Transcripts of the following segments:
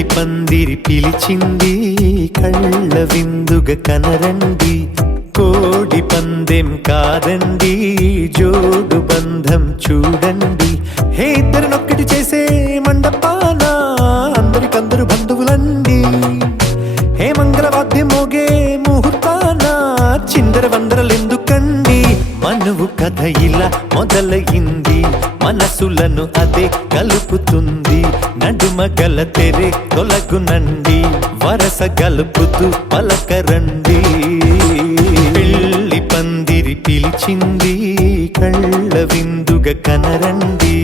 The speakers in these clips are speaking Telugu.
పెళ్లి పందిరి పిలిచింది కళ్ళ విందుగా కనరండి, కోడి పందెం కాదండి జోడు బంధం చూడండి. హే ఇద్దరినొక్కటి చేసే మండపాన అందరికందరు బంధువులండి, హే మంగళవాద్యం మోగే ముహూర్తాన చిందర వందరలెందుకండి. మనువు కథ ఇలా మొదలయింది, మనసులను అదే కలుపుతుంది, నడుమ గల తెరే తొలగునండి, వరస గలుపుతూ పలకరండి. పెళ్లి పందిరి పిలిచింది కళ్ళ విందుగా కనరండి.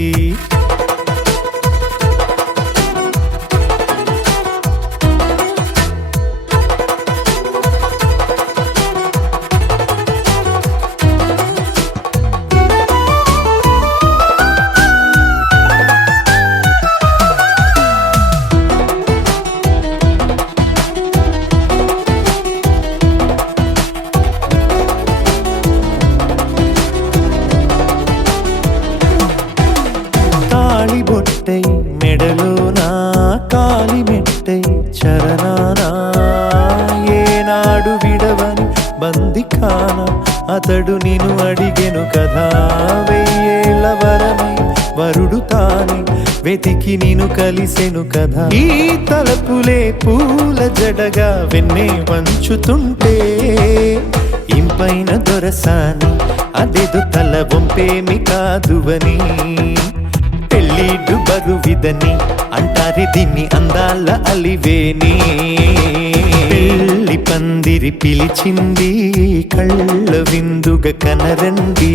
బొట్టై మెడలోనా కాలి మెట్టై చరణానా, ఏనాడు విడవని బందికాన అతడు నిన్ను అడిగెను కదా, వెయ్యేళ్ల వరమై వరుడు తానే వెతికి నిన్ను కలిసెను కదా. ఈ తలపులే పూల జడగా వెన్నే వంచుతుంటే ఇంపైన దొరసాని అదేదో తల వంపేమి కాదువని, పెళ్ళిడు బరువిదని అంటారే దీన్ని అందాల అలివేని. పెళ్లి పందిరి పిలిచింది కళ్ళ విందుగా కనరండి.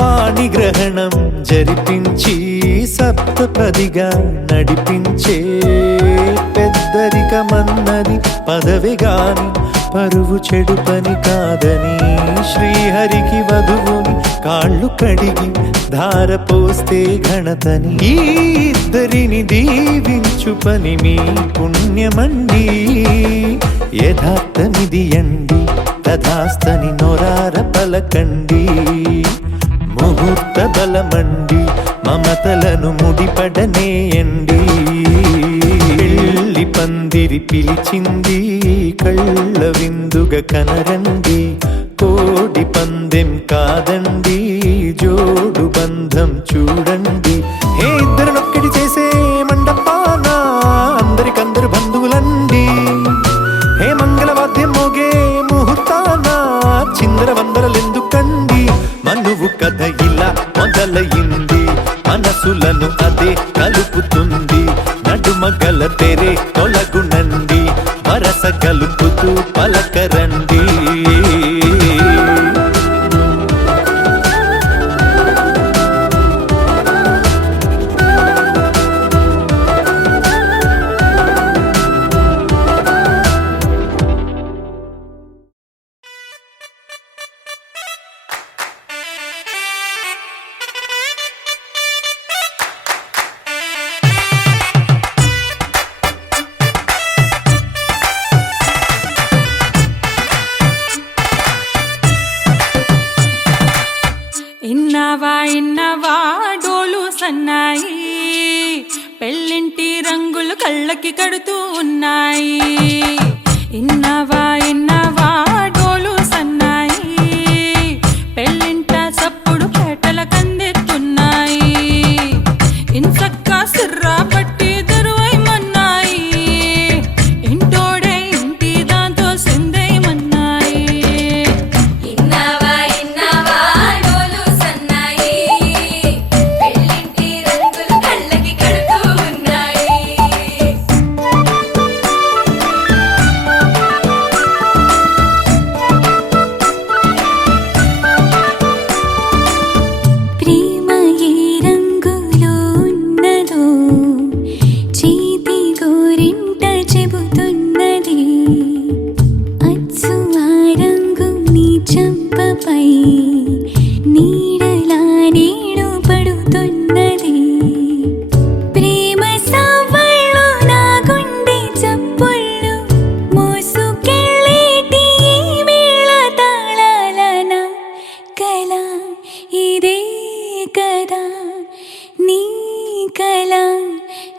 పాణిగ్రహణం జరిపించి సప్తపదిగా నడిపించే, పెద్దరికమన్నది పదవి గాని పరువు చెడు పని కాదని, శ్రీహరికి వధువుని కాళ్ళు కడిగి ధార పోస్తే ఘనతని, ఈ ఇద్దరిని దీవించు పని మీ పుణ్యమండి. యథార్థమిది అండి తథాస్తని నొరార పలకండి, ముహూర్త బలమండి మమతలను ముడిపడనేయండి. పెళ్లి పందిరి పిలిచింది కళ్ళ విందుగా కనరండి, కోడి పందెం కాదండి జోడు బంధం చూడండి. హే ఇద్దరినొక్కటి చేసే మండపాన అందరికందరు బంధువులండి, హే మంగళవాద్యం మోగే ముహూర్తాన చిందర వందరలెందుకండి. మనువు కథ ఇలా మొదలయింది, మనసులను అదే కలుపుతుంది, నడుమ గల తెరే తొలగునండి, వరస కలుపుతూ పలకరండి. ఇన్నవా డోలు సన్నాయి, పెళ్ళింటి రంగులు కళ్ళకి కడుతూ ఉన్నాయి. ఇన్నవా డోలు సన్నాయి, పెళ్ళింట చప్పుడు పేటల కందెత్తున్నాయి. ఇంచక్క సిర్రా పట్టి దరువైమన్నాయి, ఇంటోడే ఇంటి దాంతో సిందేయమన్నాయి. ఇన్నవా డోలు సన్నాయి, పెళ్ళింట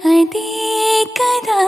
అదే కదా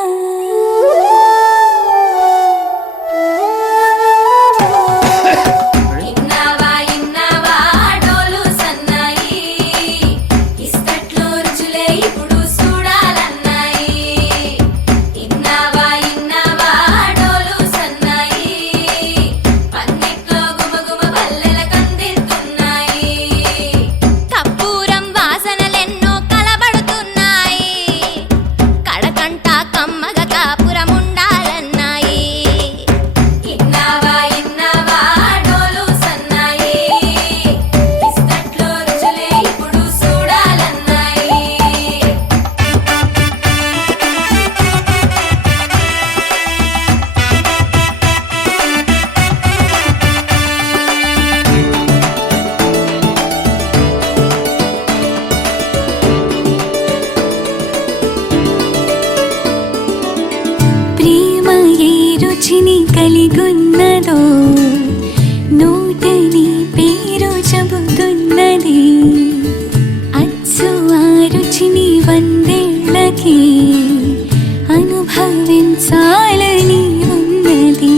రుచిని కలిగున్నదో నూటని పేరు చెబుతున్నది అచ్చు ఆ రుచిని వందేళ్ళకి అనుభవించాలని ఉన్నది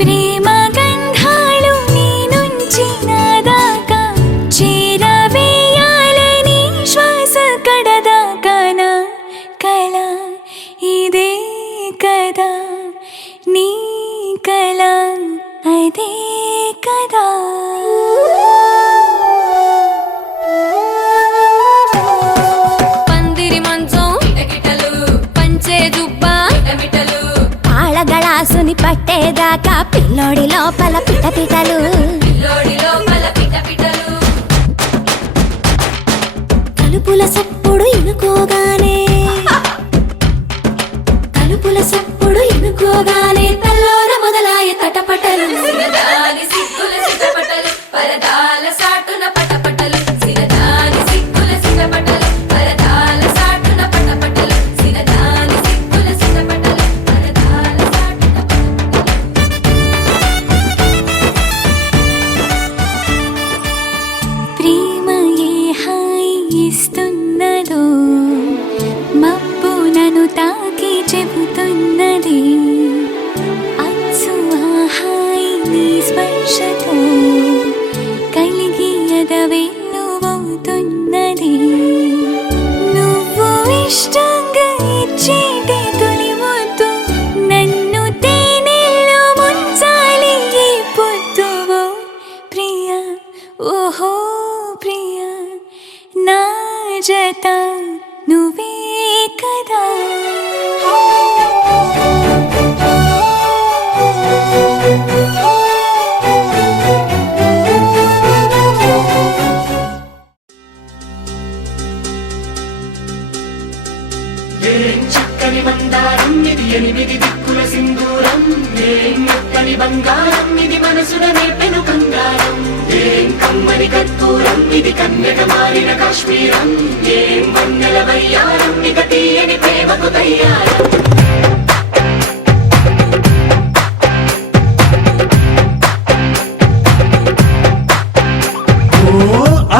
ప్రేమ గంధాలు నీ నుంచి నా దాకా చేరవేయాలని శ్వాస కడదాకా నా కళ ఇదే కదా నీ కళ అదే కదా పందిరి మంచం పంచే దుబ్బా కాళగళాసుని పట్టేదాకా పిల్లోడి లోపల పిటపిటలు కలుపుల సప్పుడు ఇనుకోగానే ఇనుకోగానే తల్లోన మొదలాయ తటపటలు సిరదాని సిగ్గుల సిటపటలు పరదాల సాటున పటపటలు సిరదాని సిగ్గుల సిటపటలు పరదాల సాటున పటపటలు సిరదాని సిగ్గుల సిటపటలు పరదాల సాటున ప్రేమ ఏ హాయి ఇస్తున్నదో మబ్బు నన్ను తాకి చెబుతున్నది అచ్చు ఆ హాయి నీ స్పర్శతో కలిగి ఎదవెల్లువవుతున్నది నువ్వు ఇష్టంగా ఇచ్చేటి తొలి ముద్దు నన్ను తేనెల్లో ముంచాలి ఈ పొద్దువో ప్రియ ఓహో ప్రియ నా జత నువ్వే కదా ఏం చక్కని మందారం ఇది ఎనిమిది దిక్కుల సింధూరం ఏం మెత్తని బంగారం ఇది మనసున నేపెను కంగారం ఏం కమ్మని కర్పూరం ఇది కన్నెగ మారిన కాశ్మీరం ఏం వన్నెల వయ్యారం ఇక తీయని ప్రేమకు తయ్యారం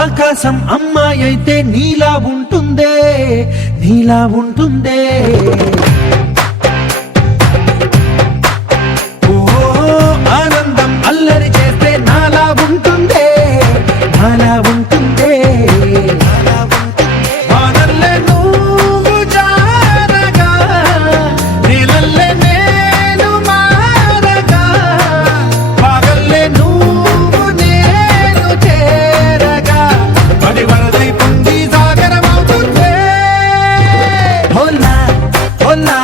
ఆకాశం అమ్మాయి అయితే నీలా ఉంటుందే నీలా ఉంటుందే ఓ ఆనందం అల్లరి చేస్తే నాలా ఉంటుందే నాలా ఉంటుందే వానల్లే నువ్వు జారగా నీలల్లే నేను మారగా పగల్లే నువ్వు నేను చేరగా పది వరదై పొంగి సాగరమవుతుందే హోలా హోలా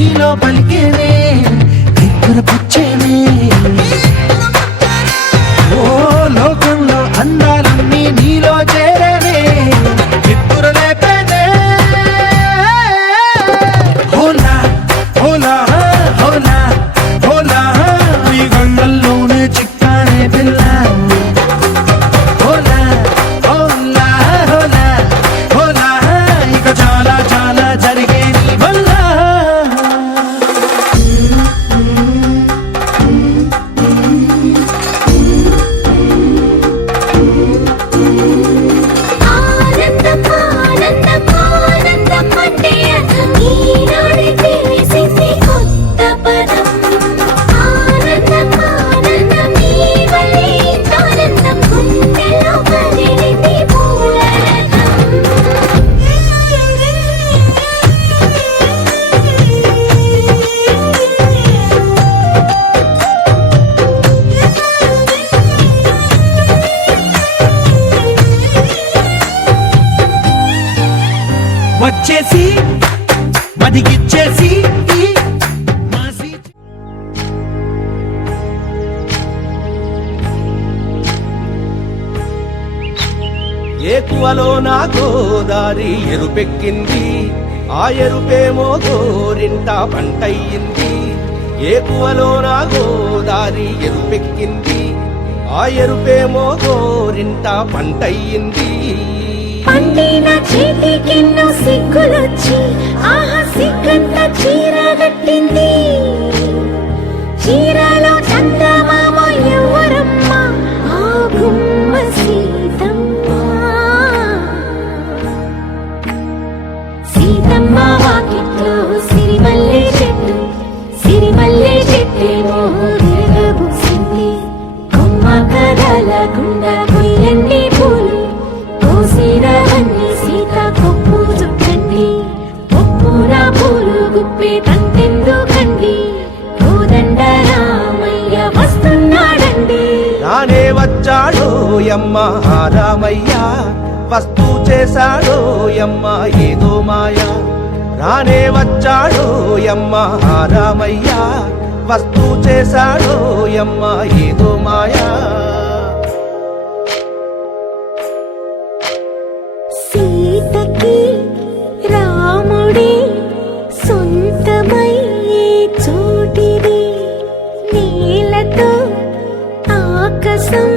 నీలో పలికేనే నిద్ర పుచ్చేనే ఓ లోకంలో అందాలన్నీ నీలో చేరేనే నిద్ర లేపేనే హోలా హోలా హోలా హోలా నీ గంగల్లోనే చిక్కానే పిల్ల హోలా హోలా హోలా హోలా ఇక చాలా చాలా జరిగే నీ వల్ల ఆనందం ఆనందం ఆనందం అంటే ఈనాడే తెలిసింది కొత్త పదం ఆనందం ఆనందం నీ వల్లే ఆనందం గుండెలో కదిలింది వచ్చేసి మదిగిచ్చేసి మాసి ఏకువలో నా గోదారి ఎరుపెక్కింది ఆ ఎరుపేమో గోరింట పంటయ్యింది ఏకువలో నా గోదారి ఎరుపెక్కింది ఆ ఎరుపేమో గోరింట పంటయ్యింది పండిన చేతికెన్నో సిగ్గులొచ్చి ఆహా సిగ్గంత చీర కట్టింది చీరలో చందమామ ఎవరమ్మ ఆ గుమ్మ సీతమ్మ సీతమ్మ వాకిట్లో సిరిమల్లె చెట్టేమో విరగబూసింది కొమ్మ కదలకుండా కొయ్యండి పూలు కోసిరవన్నీ సీత కొప్పు చుట్టండి కొప్పున పూలు గుప్పే తంతెందుకండి కోదండ రామయ్య వస్తున్నాడండి రానే వచ్చాడో యమ్మ రామయ్య వస్తూ చేశాడో యమ్మ ఏదో మాయ రానే వచ్చాడో యమ్మ రామయ్య వస్తూ చేశాడో యమ్మ ఏదో మాయా సీతకి రాముడే సొంతమయ్యే చోటిది నీలతో ఆకాశం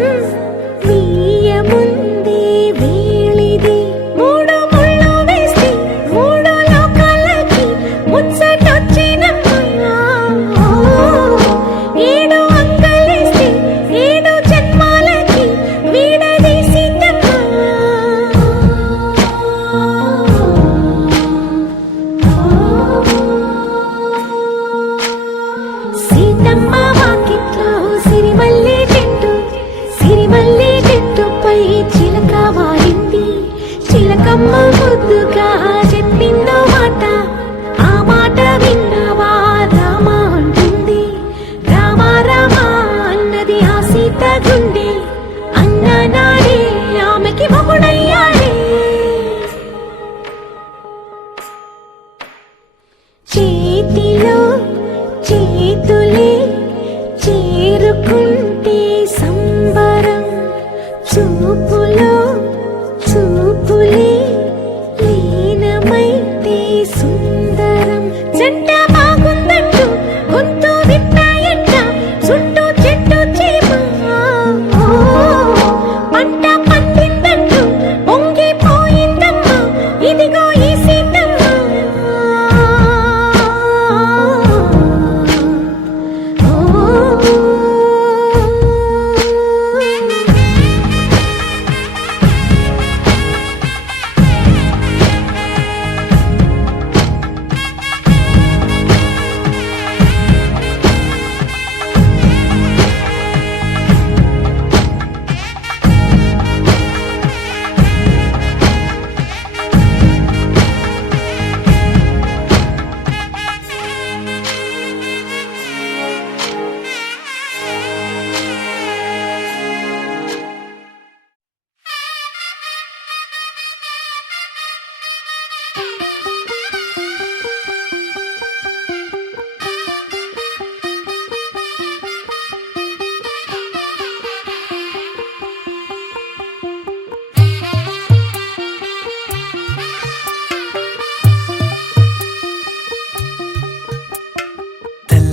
వీయముందే వేళిది మూడు ముళ్ళు వేస్తే మూడు లోకాలకి ముచ్చటొచ్చినమ్మా ఏడు అంకలేస్తే ఏడు జన్మాలకి వీడదీసిందమ్మా సీతమ్మ వాకిట్లో సిరిమల్లె చెట్టుపై చిలక వాలింది చిలకమ్మ ముద్దుగా చెప్పిందో మాట ఆ మాట విన్నవా రామ అంటుంది రామ రామ అన్నది ఆ సీత గుండె అన్న నాడే ఆమెకి మొగుడయ్యాడే చేతిలో చేతులే చేరుకుంటే సంబరం చూపులో చూపులే లీనమైతే సుందరం జంట బాగుందంటూ గొంతు విప్పాయంట చుట్టూ చెట్టు చేమ పంట పండిందంటూ పొంగిపోయిందమ్మా ఇదిగో ఈ సీతమ్మ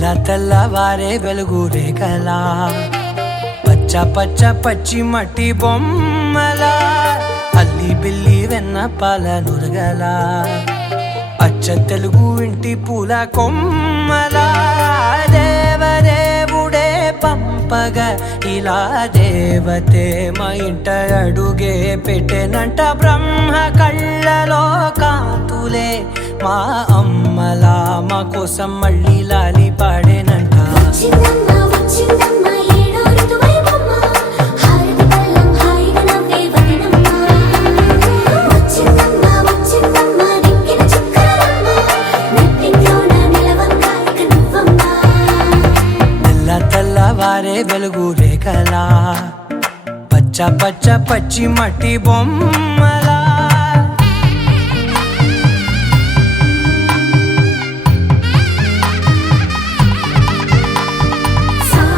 తెల్లవారే వెలుగు రేఖలా పచ్చ పచ్చ పచ్చి మట్టి బొమ్మలా అల్లి బిల్లి వెన్న పాల నురగలా అచ్చ తెలుగు ఇంటి పూల కొమ్మలా దేవదేవుడే పంపగా ఇలా దేవతే మా ఇంట అడుగే పెట్టెనంట బ్రహ్మ కళ్ళలో కాంతులే మా అమ్మలా మా కోసం మళ్ళీ లాలి పాడేనంట వచ్చిందమ్మ వచ్చిందమ్మ ఏడో ఋతువైవమ్మ హారతి పళ్ళం హాయిగా నవ్వే వదినమ్మ వచ్చిందమ్మ వచ్చిందమ్మ నెక్కిన చుక్కలమ్మ నెట్టింట్లోన నిలవంగా ఇక నువ్వమ్మ తెల్లవారే వెలుగు రేఖలా పచ్చ పచ్చ పచ్చి మట్టి బొమ్మలా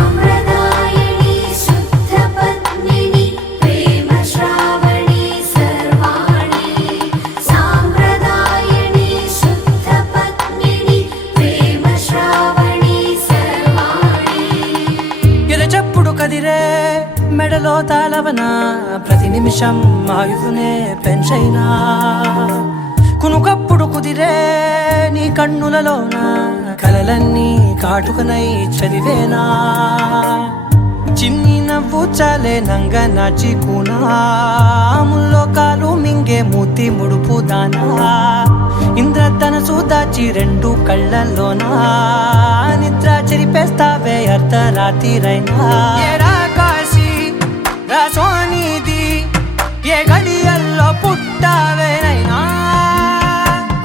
సాంప్రదాయని శుద్ధ పద్మిని ప్రేమ శ్రావణి సర్వాణి సాంప్రదాయని శుద్ధ పద్మిని ప్రేమ శ్రావణి సర్వాణి ఎరచప్పుడు కదిరే మెడలో తాళవన ప్రతి నిమిషం ఆయుధునే పెంచైనా కునుకప్పుడు కుదిరే నీ కన్నులలోన కలలన్నీ కాటుకనై చదివేనా చిన్ని నవ్వు చాలే నంగ నాచి ముల్లోకాలు మింగే మూతి ముడుపు దానా ఇంద్రధనసు దాచి రెండు కళ్ళల్లోనా నిద్ర చెరిపేస్తావే అర్ధరాత్రిరైనా ఏరా కాశీ రా సోనిది ఏ గడియల్లో పుట్టావేనైనా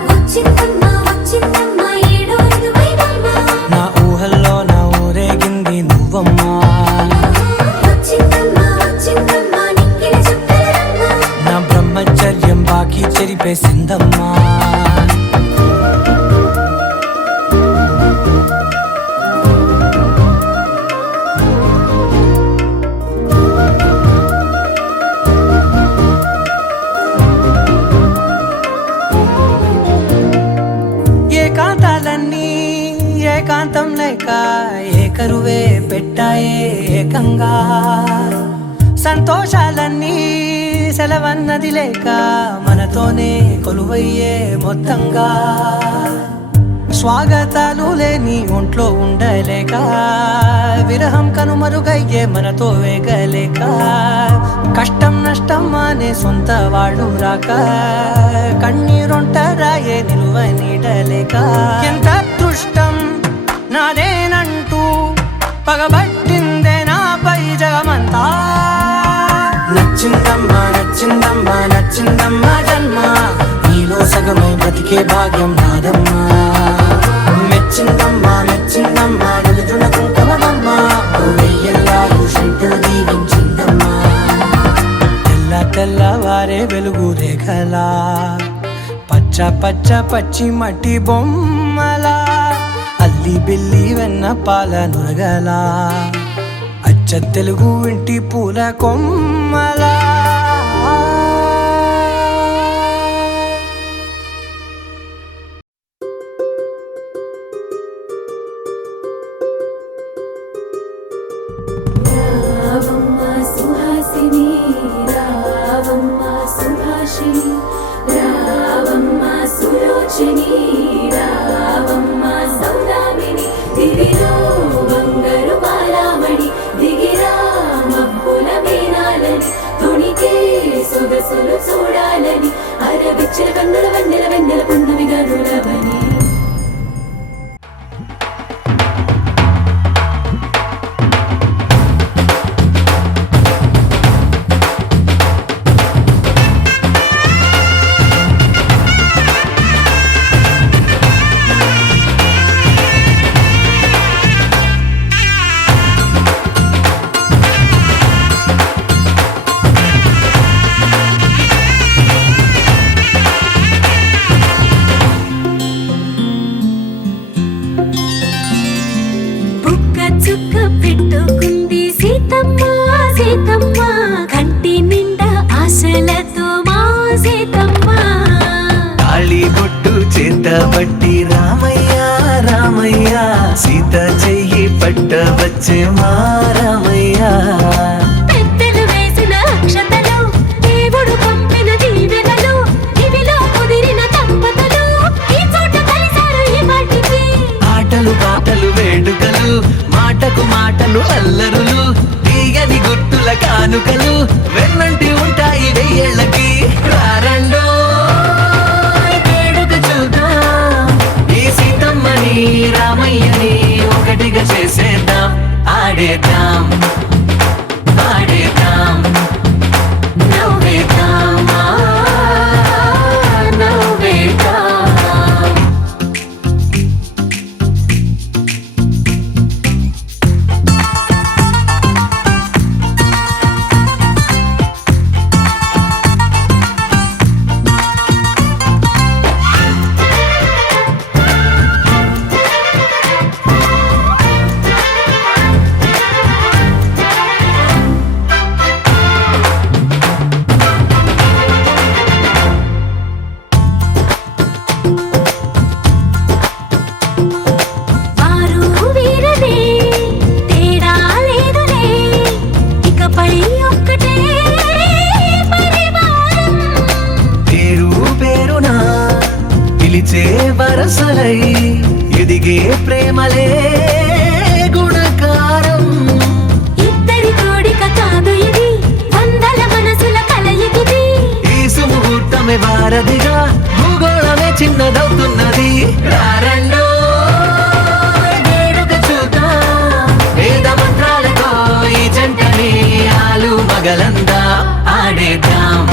వచ్చిందమ్మ వచ్చిందమ్మ ఏడో ఋతువైవమ్మ నా ఊహల్లో నా ఊరేగింది నువ్వమ్మా వచ్చిందమ్మ వచ్చిందమ్మ నెక్కిన చుక్కలమ్మ నా బ్రహ్మచర్యం బాకీ చెరిపేసిందమ్మా ఏకాంతాలన్నీ ఏకాంతం లేక ఏకరువే పెట్టాయే ఏకంగా సంతోషాలన్నీ సెలవన్నది లేక మనతోనే కొలువయ్యే మొత్తంగా స్వాగతాలు లేని ఒంట్లో ఉండలేక విరహం కనుమరుగయ్యే మనతో వేగలేక కష్టం నష్టం అనే సొంత వాళ్ళు రాక కన్నీరొంటరాయే నిలువ నీడలేక ఎంత అదృష్టం నాదేనంటూ పగబట్టిందే నాపై జగమంతా నచ్చిందమ్మా నచ్చిందమ్మా నచ్చిందమ్మా జన్మ నీలో సగమై బ్రతికే భాగ్యం నాదమ్మా మెచ్చిందమ్మా మెచ్చిందమ్మా నిలుచున్న కుంకుమమ్మా వెయ్యల్లాలు శంకరు దీవించిందమ్మా తెల్లవారే వెలుగు రేఖలా పచ్చ పచ్చ పచ్చి మట్టి బొమ్మలా అల్లి బిల్లి వెన్న పాల నురగలా అచ్చ తెలుగు ఇంటి పూల కొమ్మలా రావమ్మ సుహాసిని రావమ్మ సుభాషిణి రావమ్మ సులోచని రావమ్మ సౌదామిని దివిలో బంగారు బాలామణి దిగిరా మబ్బుల మేనాలని తొణికే సొగసులు చూడాలని అరవిచ్చిన కన్నుల వెన్నెల వెన్నెల పున్నమి గనులవని చుక్క పెట్టుకుంది సీతమ్మ సీతమ్మ కంటి నిండా ఆశలతో మా సీతమ్మ తాళి బొట్టు చేత బట్టి రామయ్య రామయ్య సీత పట్టవచ్చే మారామయ్యా పెద్దలు వేసిన అక్షతలు దేవుడు పంపిన దీవెనలు ఇవిలో కుదిరిన దంపతులు ఈ చోట కలిసారు ఈ వాటికి ఆటలు పాటలు వేడుకలు మాటకు మాటలు అల్లరులు తీయని గుర్తుల కానుకలు వెన్నంటి ఉంటాయి వెయ్యేళ్ళకి రారండో వేడుక చూద్దాం ఈ సీతమ్మని రామయ్యని ఒకటిగా చేసేద్దాం ఆడేద్దాం ఆడేద్దాం నవ్వేద్దాం నవ్వేద్దాం వారు వీరనే తేడా లేదులే ఇకపై ఒక్కటే పరివారం పేరు పేరునా పిలిచే వరసలై ఎదిగే ప్రేమలే గుణకారం ఇద్దరి కోడిక కాదు ఇది వందల మనసుల కలయికిది ఈ సుముహూర్తమే వారధిగా భూగోళమే చిన్నదవుతున్నది రారండో వేడుక చూద్దాం వేద మంత్రాలతో ఈ జంటని ఆలు మగలందా ఆడేద్దాం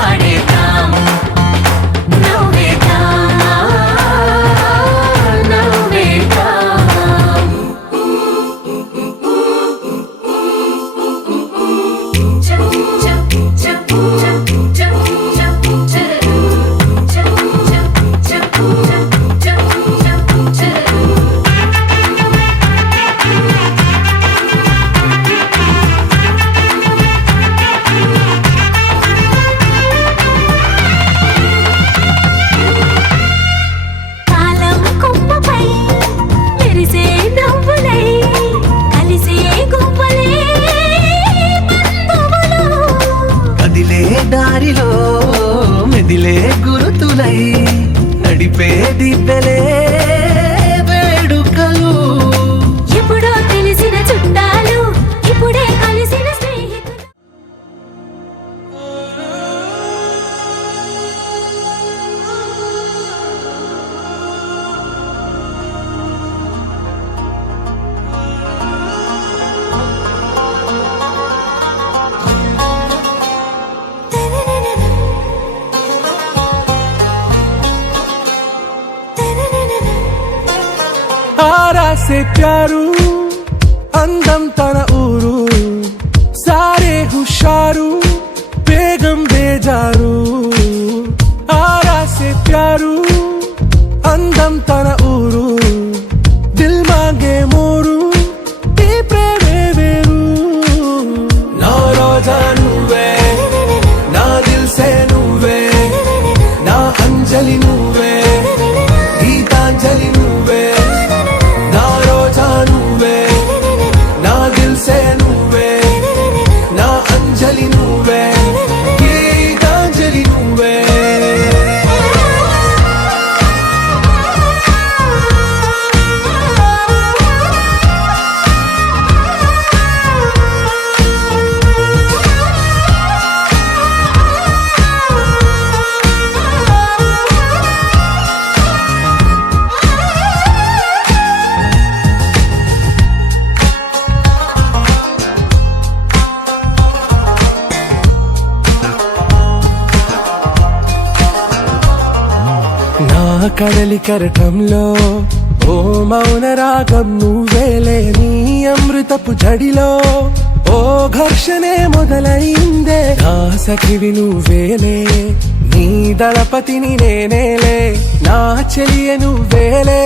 ఆడేద్దాం నవ్వేద్దాం నవ్వేద్దాం కాలం కొమ్మపై మెరిసే నవ్వులై కలిసే గువ్వలే బంధువులు కదిలే దారిలో మెదిలే గురుతులై నడిపే దివ్యలే వేడుకలు ఎప్పుడో తెలిసిన చుట్టాలు ఇప్పుడే కలిసిన స్నేహితులు ఆరా సే ప్యారు అందం తన ఊరు సారే హుషారు బేగం బేజారు ఆరా సే ప్యారు అందం తన ఊరు దిల్ మాంగే మోరు ఈ ప్రేమే వేరు నా రోజా నువ్వే నా దిల్ సే నువ్వే నా అంజలి నువ్వే గీతాంజలి నువ్వే నా రోజా నువ్వే నా దిల్ సే నువ్వే నా అంజలి నువ్వే గీతాంజలి నువ్వే నా కడలి కరటంలో ఓ మౌన రాగం నువ్వేలే నీ అమృతపు జడిలో ఓ ఘర్షణే మొదలైందే నా సఖివి నువ్వేలే నీ దళపతిని నేనేలే నా చెలియ నువ్వేలే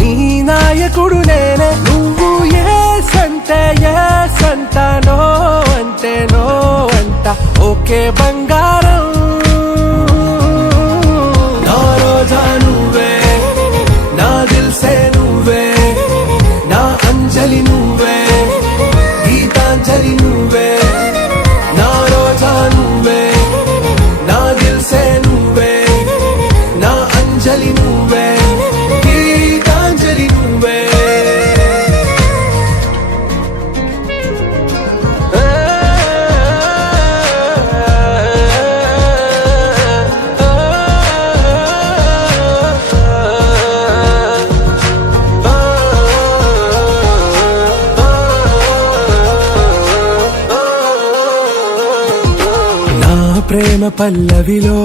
నీ నాయకుడు నేనే నువ్వు ఏ సంట నో అంటే నో అంట ఓకే బంగారం నా రోజా నువ్వే నా దిల్ సే నువ్వే నా పల్లవిలో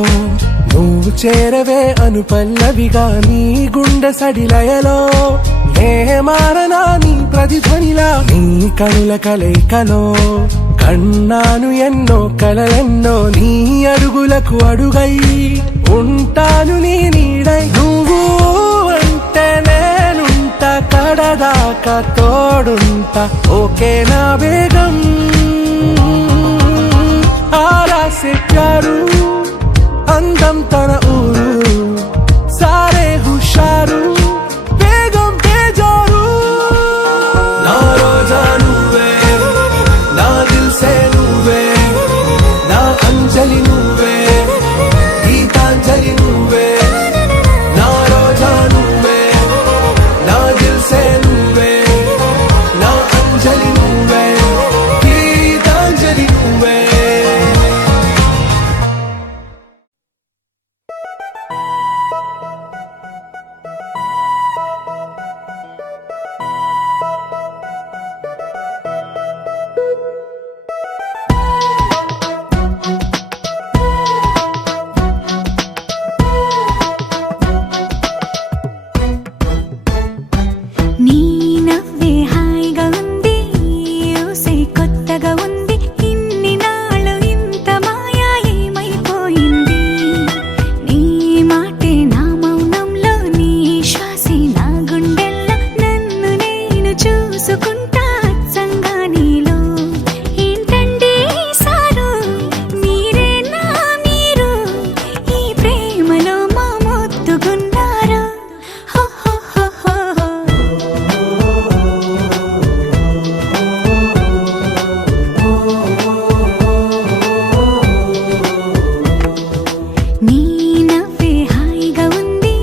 నువ్వు చేరవే అను పల్లవిగా నీ గుండె సడిలయలో నే మారనా నీ ప్రతిధ్వనిలా నీ కనుల కలయికలో కన్నాను ఎన్నో కలలెన్నో నీ అడుగులకు అడుగై ఉంటాను నీ నీడై నువ్వు అంటే నేనుంట కడదాకా తోడుంట ఓకే నా బేగం आरा से प्यारू అందం తన ఊరు సారే హుషారు బేగం బేజారు నా రోజా నువ్వే నా దిల్ సే నువ్వే నా అంజలి నువ్వే గీతాంజలి నువ్వే నా రోజా నువ్వే నా దిల్ సే నువ్వే నా అంజలి నువ్వే గీతాంజలి నువ్వే నీ నవ్వే హాయిగా ఉంది ఊసే కొత్తగా ఉంది ఇన్ని నాళ్ళు ఇంత మాయా ఏమైపోయింది నీ మాటే నా మౌనంలో నీ శ్వాసే నా గుండెల్లో నన్ను నేను చూసుకుంటా అచ్చంగా నీలో ఏంటండి సారు మీరే నా మీరు ఈ ప్రేమలో మా మొత్తుకున్నారు హో హో హో హో హో. నీ నవ్వే హాయిగా ఉంది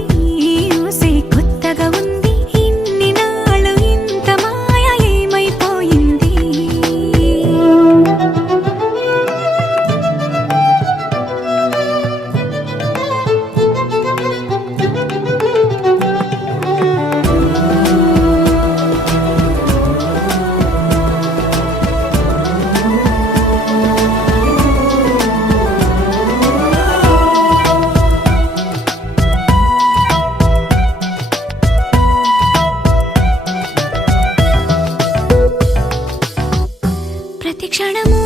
ఊసే కొత్తగా ఉంది ఇన్ని నాళ్ళు ఇంత మాయ ఏమైపోయింది ప్రతి క్షణము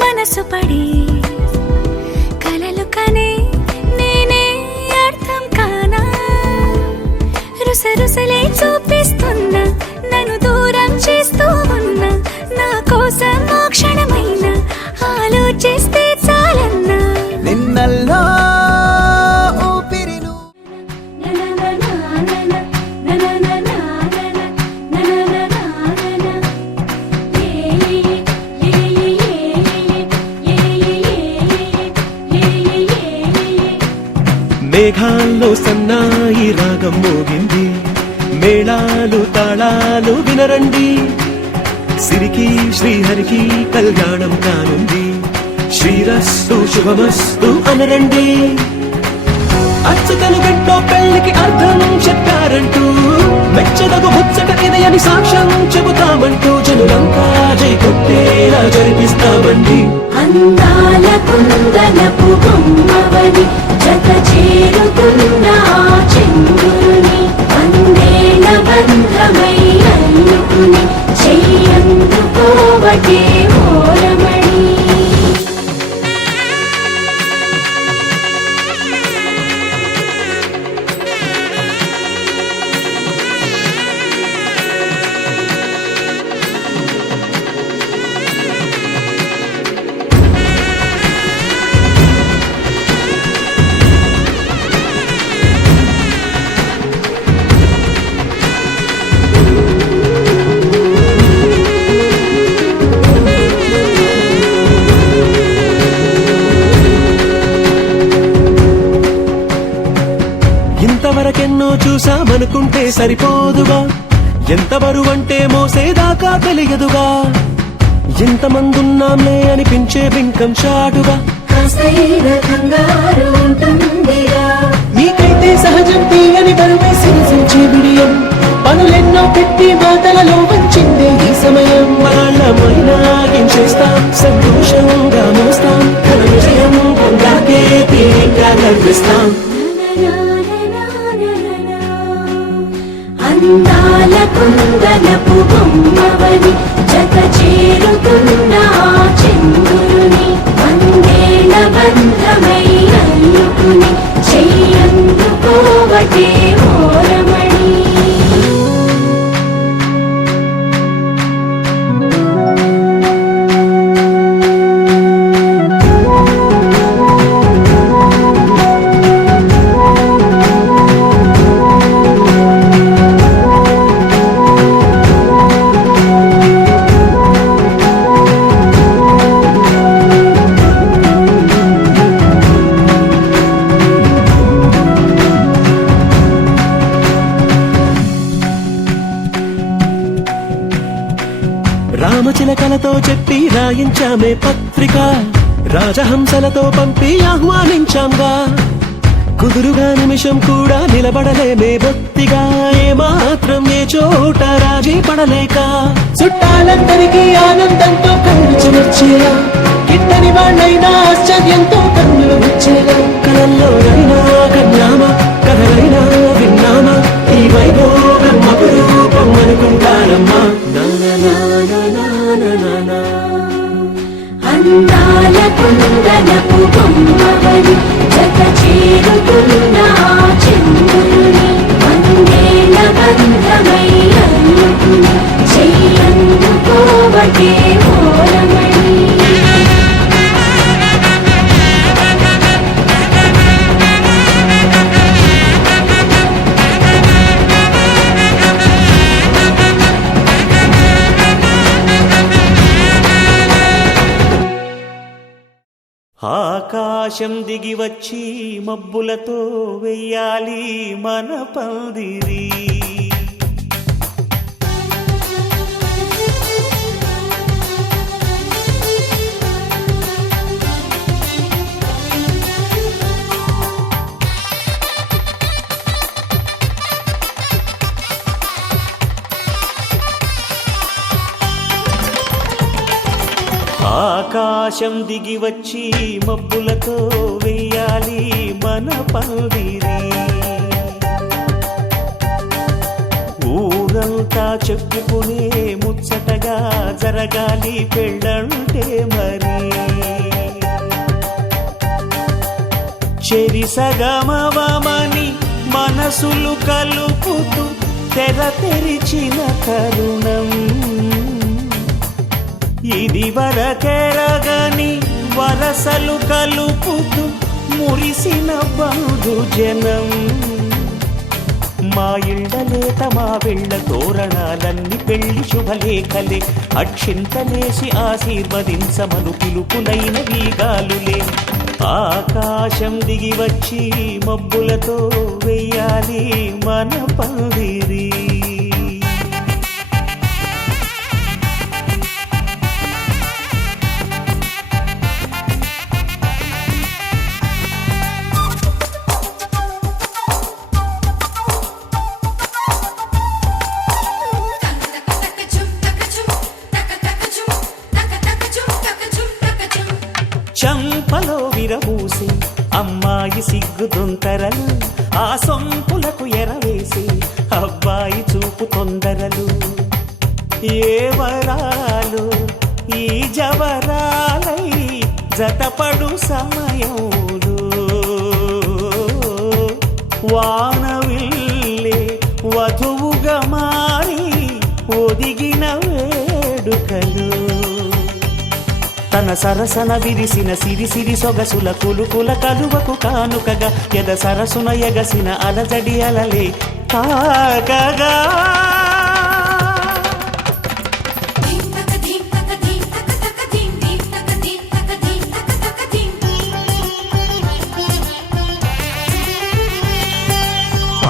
మనసు పడే కలలు కనే నేనే అర్థం కానా రుసరుసలే చూపిస్తున్నా నన్ను దూరం చేస్తూ ఉన్నా నా కోసం ఓ క్షణమైన ఆలోచిస్తే చాలన్నా నిన్నల్లో ఊపిరిను మేఘాల్లో సన్నాయి రాగం మోగింది మేళాలు తాళాలు వినరండి సిరికి శ్రీహరికి కళ్యాణం కానుంది శ్రీరస్తు శుభమస్తు అనరండి అచ్చతను గంటో పెళ్లికి అర్థం చెప్పారంటూ మెచ్చదగు ముచ్చట ఇదయని సాక్ష్యం చెబుతామంటూ జనులంతా జై కొట్టేలా జరిపిస్తామండి అందాల కుందనపు బొమ్మవని జత చేరుకున్న ఆ చంద్రుని వందేల బంధమై అల్లుకుని చెయ్యందుకోవటే ఓరమణి ఇంతవరకెన్నో చూసామనుకుంటే సరిపోదుగా ఎంత బరువంటే మోసేదాకా తెలియదుగా ఎంతమందున్నాంలే అనిపించే బింకం చాటుగా కాస్తైన కంగారు ఉంటుందిరా నీకైతే సహజం తీయని బరువే సిరిసించే బిడియం పనులెన్నో పెట్టి మాటలలో వచ్చిందే ఈ సమయం వాళ్ళమైనా ఏం చేస్తాం సంతోషంగా మోస్తాం ఘన విజయం గర్విస్తాం. అందాల కుందనపు బొమ్మవని జత చేరుతున్న ఆ చంద్రుని వందేల బంధమై అల్లుకుని చెయ్యందుకోవటే ఓరమణి. రామచిలకలతో చెప్పి రాయించామే పత్రిక, రాజహంసలతో పంపి ఆహ్వానించాంగా. కుదురుగా నిమిషం కూడా నిలబడలేమే బొత్తిగా, ఏమాత్రం ఏ చోట రాజీ పడలేక. చుట్టాలందరికీ ఆనందంతో కళ్ళు చెమర్చేలా, గిట్టని వాళ్ళైనా ఆశ్చర్యంతో కన్నులు వచ్చేలా. కళల్లోనైనా కన్యామా, కథలైనా విన్నామా, ఈ వైభోగం అపురూపం అనుకుంటానమ్మా. అందాల కుందనపు బొమ్మవని జత చేరుతున్న ఆ చంద్రుని వందేల బంధమై అల్లుకుని చెయ్యందుకోవటే ఓరమణి. ఆకాశం దిగి వచ్చి మబ్బులతో వెయ్యాలి మన పందిరి. ఆకాశం దిగి వచ్చి మబ్బులతో వెయ్యాలి మన పందిరి. ఊరంతా చెప్పుకునే ముచ్చటగా జరగాలి పెళ్ళంటే మరి. చెరిసగమవమని మనసులు కలుపుతూ తెర తెరిచిన తరుణం, ఇది వరకెరగని వరసలు కలుపుతూ మురిసిన బంధుజనం. మా ఇళ్ళలేత మా వెళ్ళ తోరణాలన్నీ పెళ్లి శుభలేఖలే, అక్షింతలేసి ఆశీర్వదించమను పిలుపులైన వీగాలులే. ఆకాశం దిగి వచ్చి మబ్బులతో వెయ్యాలి మన పందిరి. చంపలో విరబూసి అమ్మాయి సిగ్గుదొంతరలు, ఆ సొంపులకు ఎరవేసి అబ్బాయి చూపు తొందరలు. ఏ వరాలు ఈ జవరాలై జతపడు సమయంలో, వానవిల్లే వధువుగా మారి ఒదిగిన వేడుకలు. తన సరసన విరిసిన సిరిసిరి సొగసుల కులుకుల కలువకు కానుకగా, ఎద సరసున ఎగసిన అలజడి అలలే తాకగా.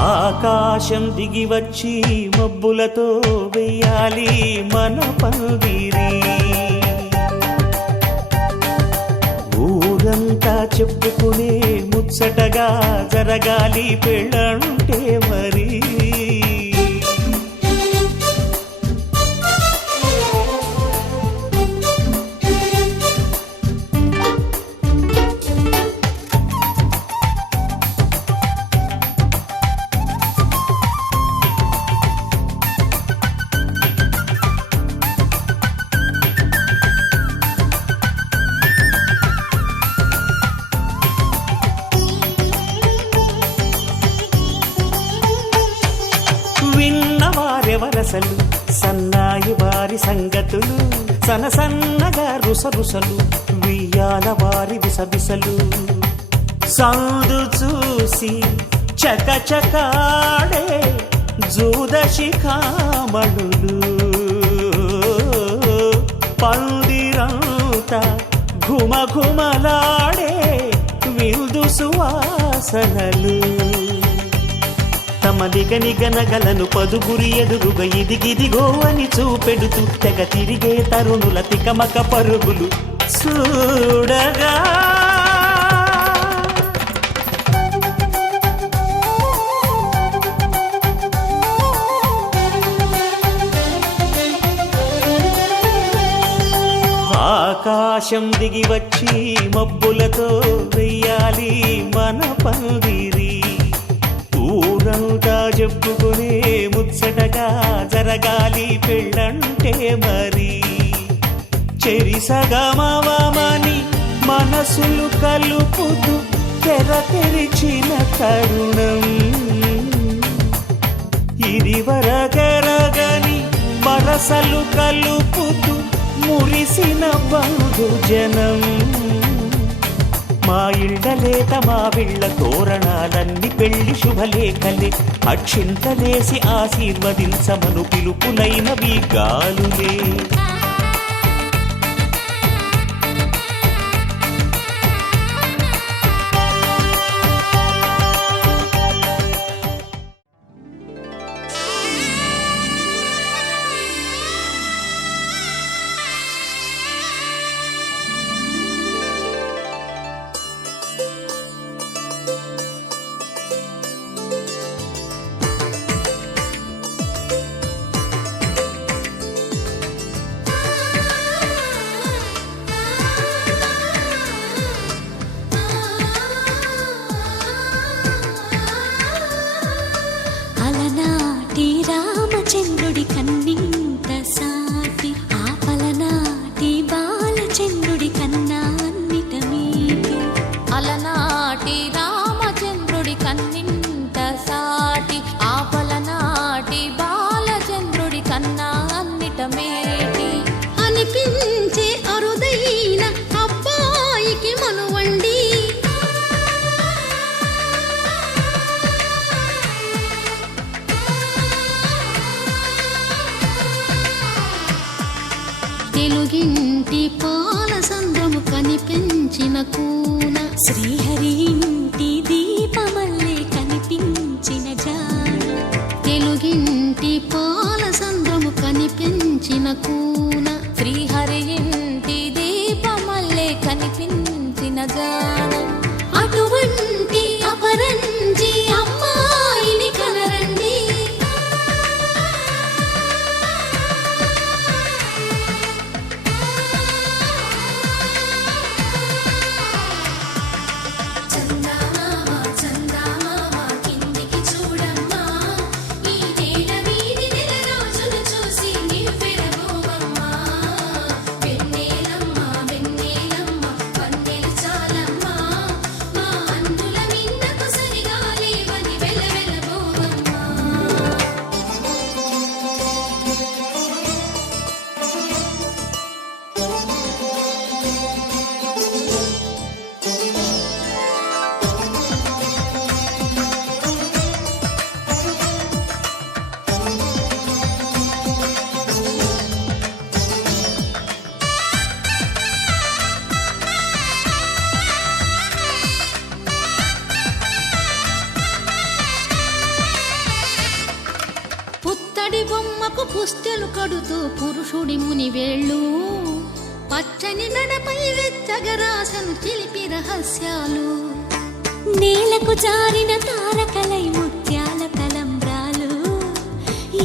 ఆకాశం దిగి వచ్చి మబ్బులతో వెయ్యాలి మన పందిరి. ఊరంతా చెప్పుకునే ముచ్చటగా జరగాలి పెళ్ళంటే మరి. సొగసలు సన్నాయి వారి సంగతులు సనసన్నగా రుసరుసలు వియ్యాల వారి విసవిసలు సందు చూసి చకచకాడే జూదశిఖామణులు పందిరంతా ఘుమఘుమలాడే విందు సువాసనలు తమ నిగనిగనగలను పదుగురి ఎదురుగా ఇదిగిదిగో అని చూపెడుతూ తెగ తిరిగే తరుణుల తికమక పరుగులు చూడగా ఆకాశం దిగి వచ్చి మబ్బులతో వెయ్యాలి మన పందిరి ఊరంతా చెప్పుకునే ముచ్చటగా జరగాలి పెళ్ళంటే మరి చెరిసగమవమని మనసులు కలుపుతూ తెర తెరిచిన తరుణం ఇది వరకెరగని వరసలు కలుపుతూ మురిసిన బంధుజనం మా ఇళ్ళలేత మా విళ్ళ తోరణాలన్నీ పెళ్లి శుభలేఖలే అక్షింతలేసి ఆశీర్వదించమను పిలుపులైనవి గాలులే అలనాటి రామచంద్రుడి కన్నింత సాటి ఆపలనాటి బాలచంద్రుడి కన్నా అన్నిట మీటి అలనాటి రామచంద్రుడి కన్నింత సాటి ఆపలనాటి బాలచంద్రుడి కన్నా అన్నిట మేటి అనిపించే అరుదైన అబ్బాయికి మనువండి తెలుగింటి పాల సంద్రము కనిపించిన కూన శ్రీహరి ఇంటి దీపమల్లే కనిపించిన జాన తెలుగింటి పాల సంద్రము కనిపించిన కూన శ్రీహరి ఇంటి దీపమల్లే కనిపించిన జానం అటువంటి అపరంజి అమ్మాయిని కనరండి చందమామ కిందికి చూడమ్మా ఈ నేల వీధి నెల రోజులు చూసి నివ్వెరబోవమ్మా వెన్నెలమ్మ వెన్నెలమ్మ వన్నెలు చాలమ్మా మా అందుల మిన్నకు సరిగా లేవని వెలవెలబోవమ్మా పుత్తడి బొమ్మకు పుస్తెలు కడుతూ పురుషుడి ముని వేళ్ళు పచ్చని నడపై వెచ్చగరాసను చిలిపి రహస్యాలు నేలకు జారిన తారకలై ముత్యాల తలంబ్రాలు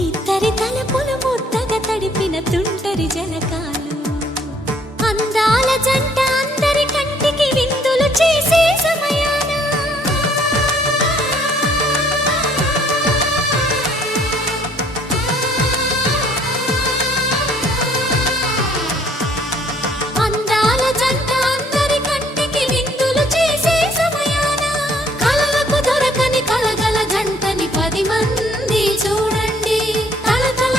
ఇద్దరి తలపులు ముద్దగా తడిపిన తుంటరి జలకాలు అందాల జంట అందరి కంటికి విందులు చేసే సమయాన అందాల జంట అందరి కంటికి విందులు చేసే సమయాన కలలకు దొరకని కలగల జంటని 10 మంది చూడండి తలతల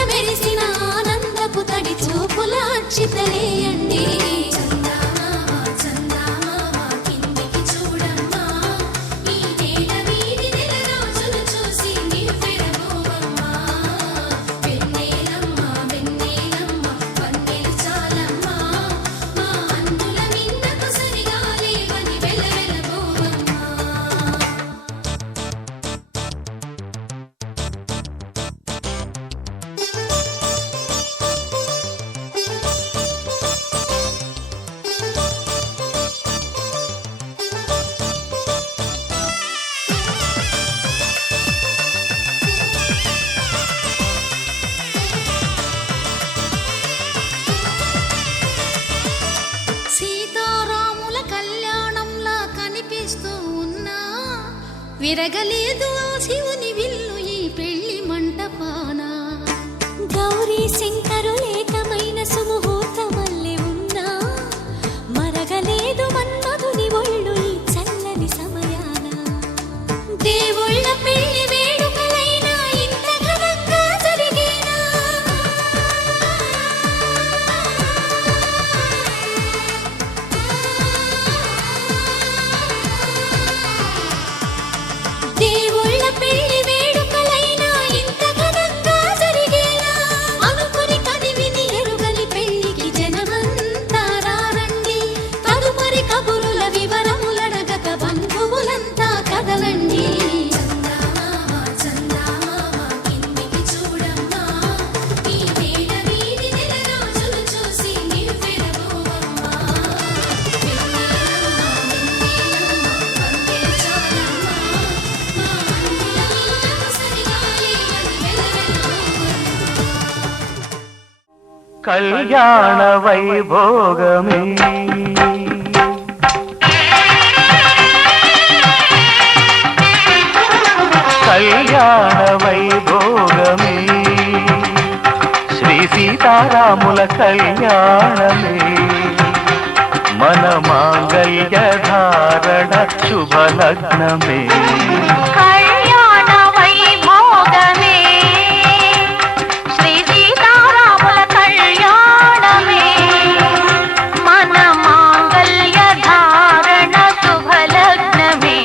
మెరగలేదు ఆ శివుని విల్లు ఈ పెళ్లి మంటపాన. గౌరీ శంకరు ఏకమైన సుముహూర్తమల్లె ఉన్నా మరగలేదు మన్మధుని ఒళ్ళు ఈ చల్లని సమయాన. దేవుళ్ళ పెళ్లి వేడుకలైనా ఇంత ఘనంగా జరిగేనా? దేవుళ్ళ పెళ్లి వేడుకలైనా ఇంత ఘనంగా జరిగేనా? అనుకుని కనివిని ఎరుగని పెళ్లికి జనమంతా రారండి. తదుపరి కబురుల వివరములడగక బంధువులంతా కదలండి. చందమామ చందమామ కిందికి చూడమ్మా, ఈ వేళ వీధి నెల రోజులు చూసి నివ్వెరబోవమ్మా. కళ్యాణ వైభోగమే కళ్యాణ వైభోగమే శ్రీ సీతారాముల కళ్యాణమే మన మాంగళ్య ధారణ శుభలగ్నమే. కళ్యాణ వైభోగమే శ్రీ సీతారాముల కళ్యాణమే మన మాంగళ్య ధారణ శుభలగ్నమే.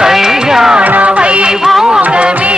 కళ్యాణ వైభోగమే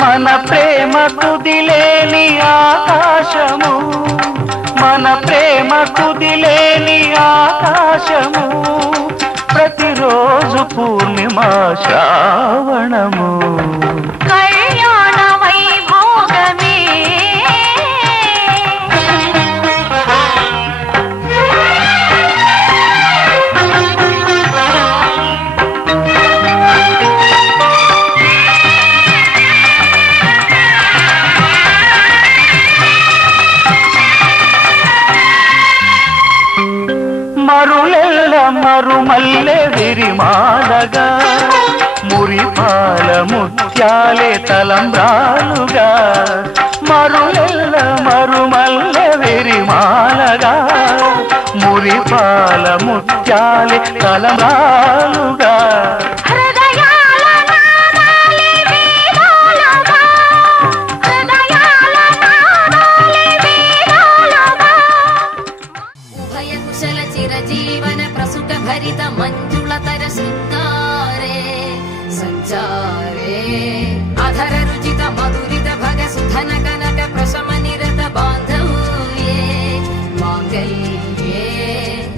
మన ప్రేమ కుదిలేని ఆకాశము మన ప్రేమ కుదిలేని ఆకాశము ప్రతిరోజు పూర్ణిమ శ్రావణము. కళ్యాణ వైభోగమే మరులెల్ల మరుమల్లె విరిమాలగా మురిపాల ముత్యాలే తలంబ్రాలుగా మరులెల్ల మరుమల్లె విరిమాలగా మురిపాల ముత్యాలే తలంబ్రాలుగా హృదయాల నాదాలే వేదాలుగా హృదయాల నాదాలే వేదాలుగా. ఉభయ కుశల చిరజీవన ప్రసుక భరిత మంజుళతర శృంగారే సంచారే అధర రుచిత మధురిత భగ సుధన కనక ప్రశమ నిరత బాంధవ్యే మాంగళ్యే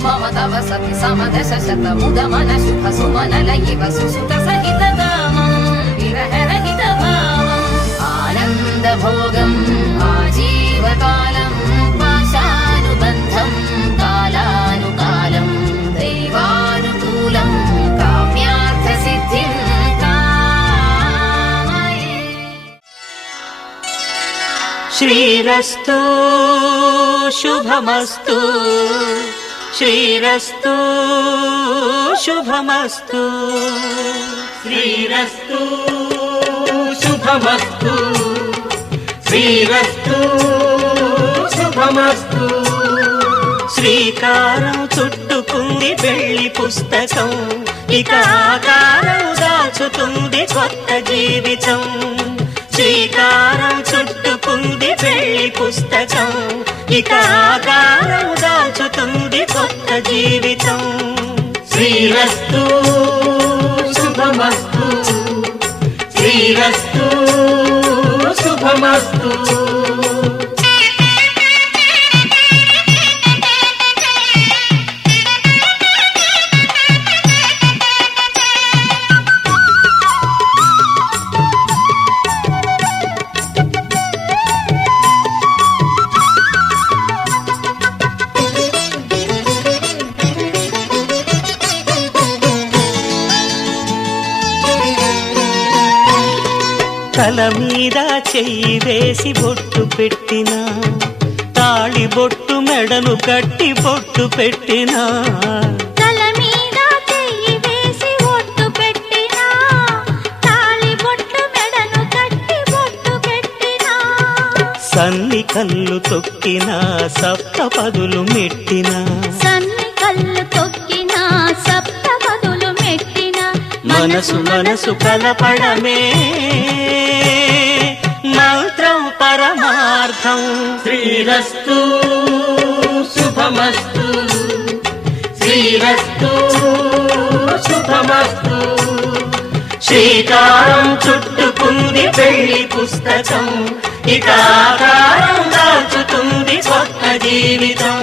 మమ తవ సతి సమదశ శత ముద మన శుభ సుమనల ఇవ సుసుత సహిత కామం విరహ రహిత భావం ఆనంద భోగం ఆజీవకాలం పాశానుబంధం కాలానుకాలం దైవానుకూలం కామ్యార్థ సిద్ధిం కామయే. శ్రీరస్తు శుభమస్తు శ్రీరస్తు శుభమస్తు శ్రీరస్తు శుభమస్తు శ్రీరస్తు శుభమస్తు. శ్రీకారం చుట్టుకుంది పెళ్లి పుస్తకం ఇక ఆకారం దాచుతుంది కొత్త జీవితం. శ్రీకారం చుట్టుకుంది పెళ్లి పుస్తకం ఇక ఆకారం దాచుతుంది కొత్త జీవితం. శ్రీరస్తు శుభమస్తు శ్రీరస్తు శుభమస్తు. చెయ్యి వేసి బొట్టు పెట్టినా తాళి బొట్టు మెడను కట్టి బొట్టు పెట్టినా తల మీద చెయ్యి వేసి ఒట్టు పెట్టినా తాళి బొట్టు మెడను కట్టి బొట్టు పెట్టినా సన్ని కళ్ళు తొక్కినా సప్త పదులు మెట్టినా సన్ని కళ్ళు తొక్కినా సప్త పదులు మెట్టినా మనసు మనసు కలపడమే మంత్రం పరమార్థం శ్రీరస్తు శుభమస్తు శ్రీరస్తు శుభమస్తు శ్రీకారం చుట్టుకుంది పెళ్లి పుస్తకం ఇక ఆకారం దాచుతుంది కొత్త జీవితం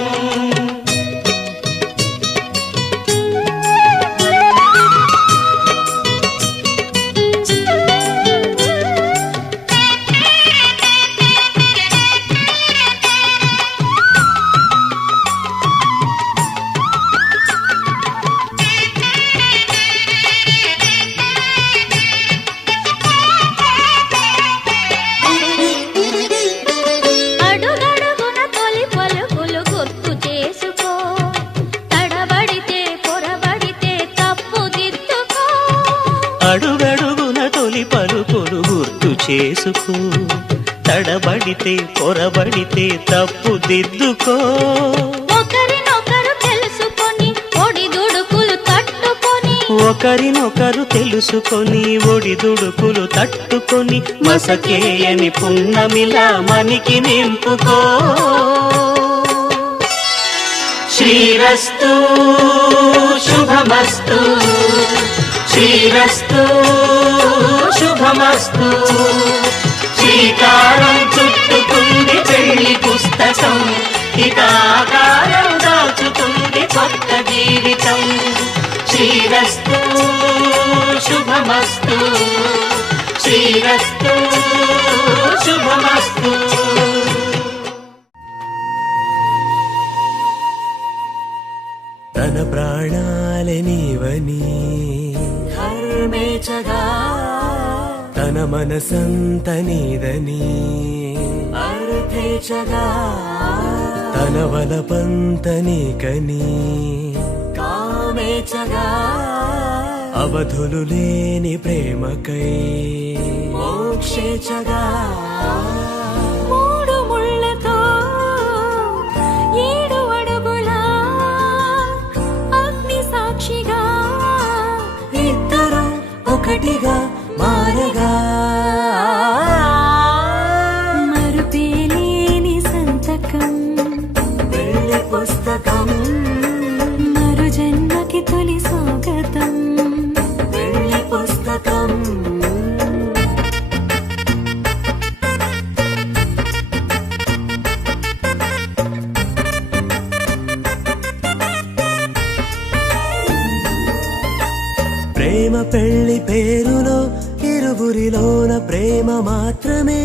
అడుగడుగున తొలి పలుకులు గుర్తు చేసుకో తడబడితే పొరబడితే తప్పు దిద్దుకో అడుగడుగున తొలి పలుకులు గుర్తు చేసుకో తడబడితే పొరబడితే తప్పు దిద్దుకో ఒకరినొకరు తెలుసుకొని ఒడిదుడుకులు తట్టుకొని ఒకరినొకరు తెలుసుకొని ఒడిదుడుకులు తట్టుకొని మసకేయని పున్నమిలా మనికి నింపుకో శ్రీరస్తు శుభమస్తు శ్రీరస్తు శుభమస్తు శ్రీకారం చుట్టుకుంది పెళ్లి పుస్తకం ఇక ఆకారం దాచుతుంది కొత్త జీవితం శ్రీరస్తు శుభమస్తు శ్రీరస్తు శుభమస్తు తన ప్రాణాలే నీవని హర్మేచగా తన మనసంత నీదని అర్థేచగా తన వలపంత నీకని కామేచగా అవధులు లేని ప్రేమకై మోక్షేచగా మూడు ముళ్ళతో 7 అడుగుల అగ్ని సాక్షిగా ఇద్దరు ఒకటిగా మారగా మరుపేలేని సంతకం పెళ్లి పుస్తకం మరు జన్మకి తొలి స్వాగతం పెళ్లి పుస్తకం ప్రేమ పెళ్లి పేరులో ఇరువురిలోన ప్రేమ మాత్రమే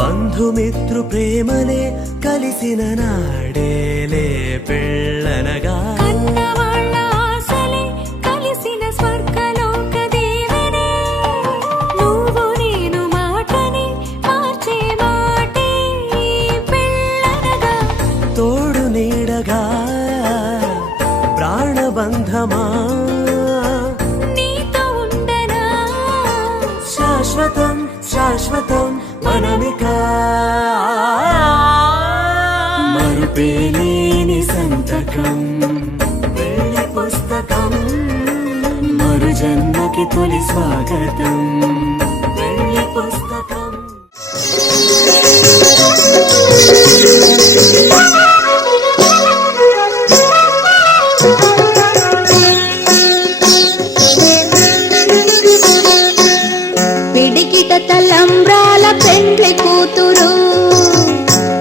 బంధుమిత్రు ప్రేమలే కలిసిన నాడేలే పెళ్ళనగా కన్నవాళ్ళ ఆశలే కలిసిన స్వర్గలోక దీవెనే నువ్వు నేను మాటని మార్చే మాటే పెళ్ళనగా తోడు నీడగా ప్రాణబంధమా నీతో ఉండనా శాశ్వతం శాశ్వతం మనమిక మరుపేలేని సంతకం పెళ్లి పుస్తకం మరు జన్మకి తొలి స్వాగతం పెళ్లి పుస్తకం పిడికిట తలంబ్రాల పెండ్లి కూతురు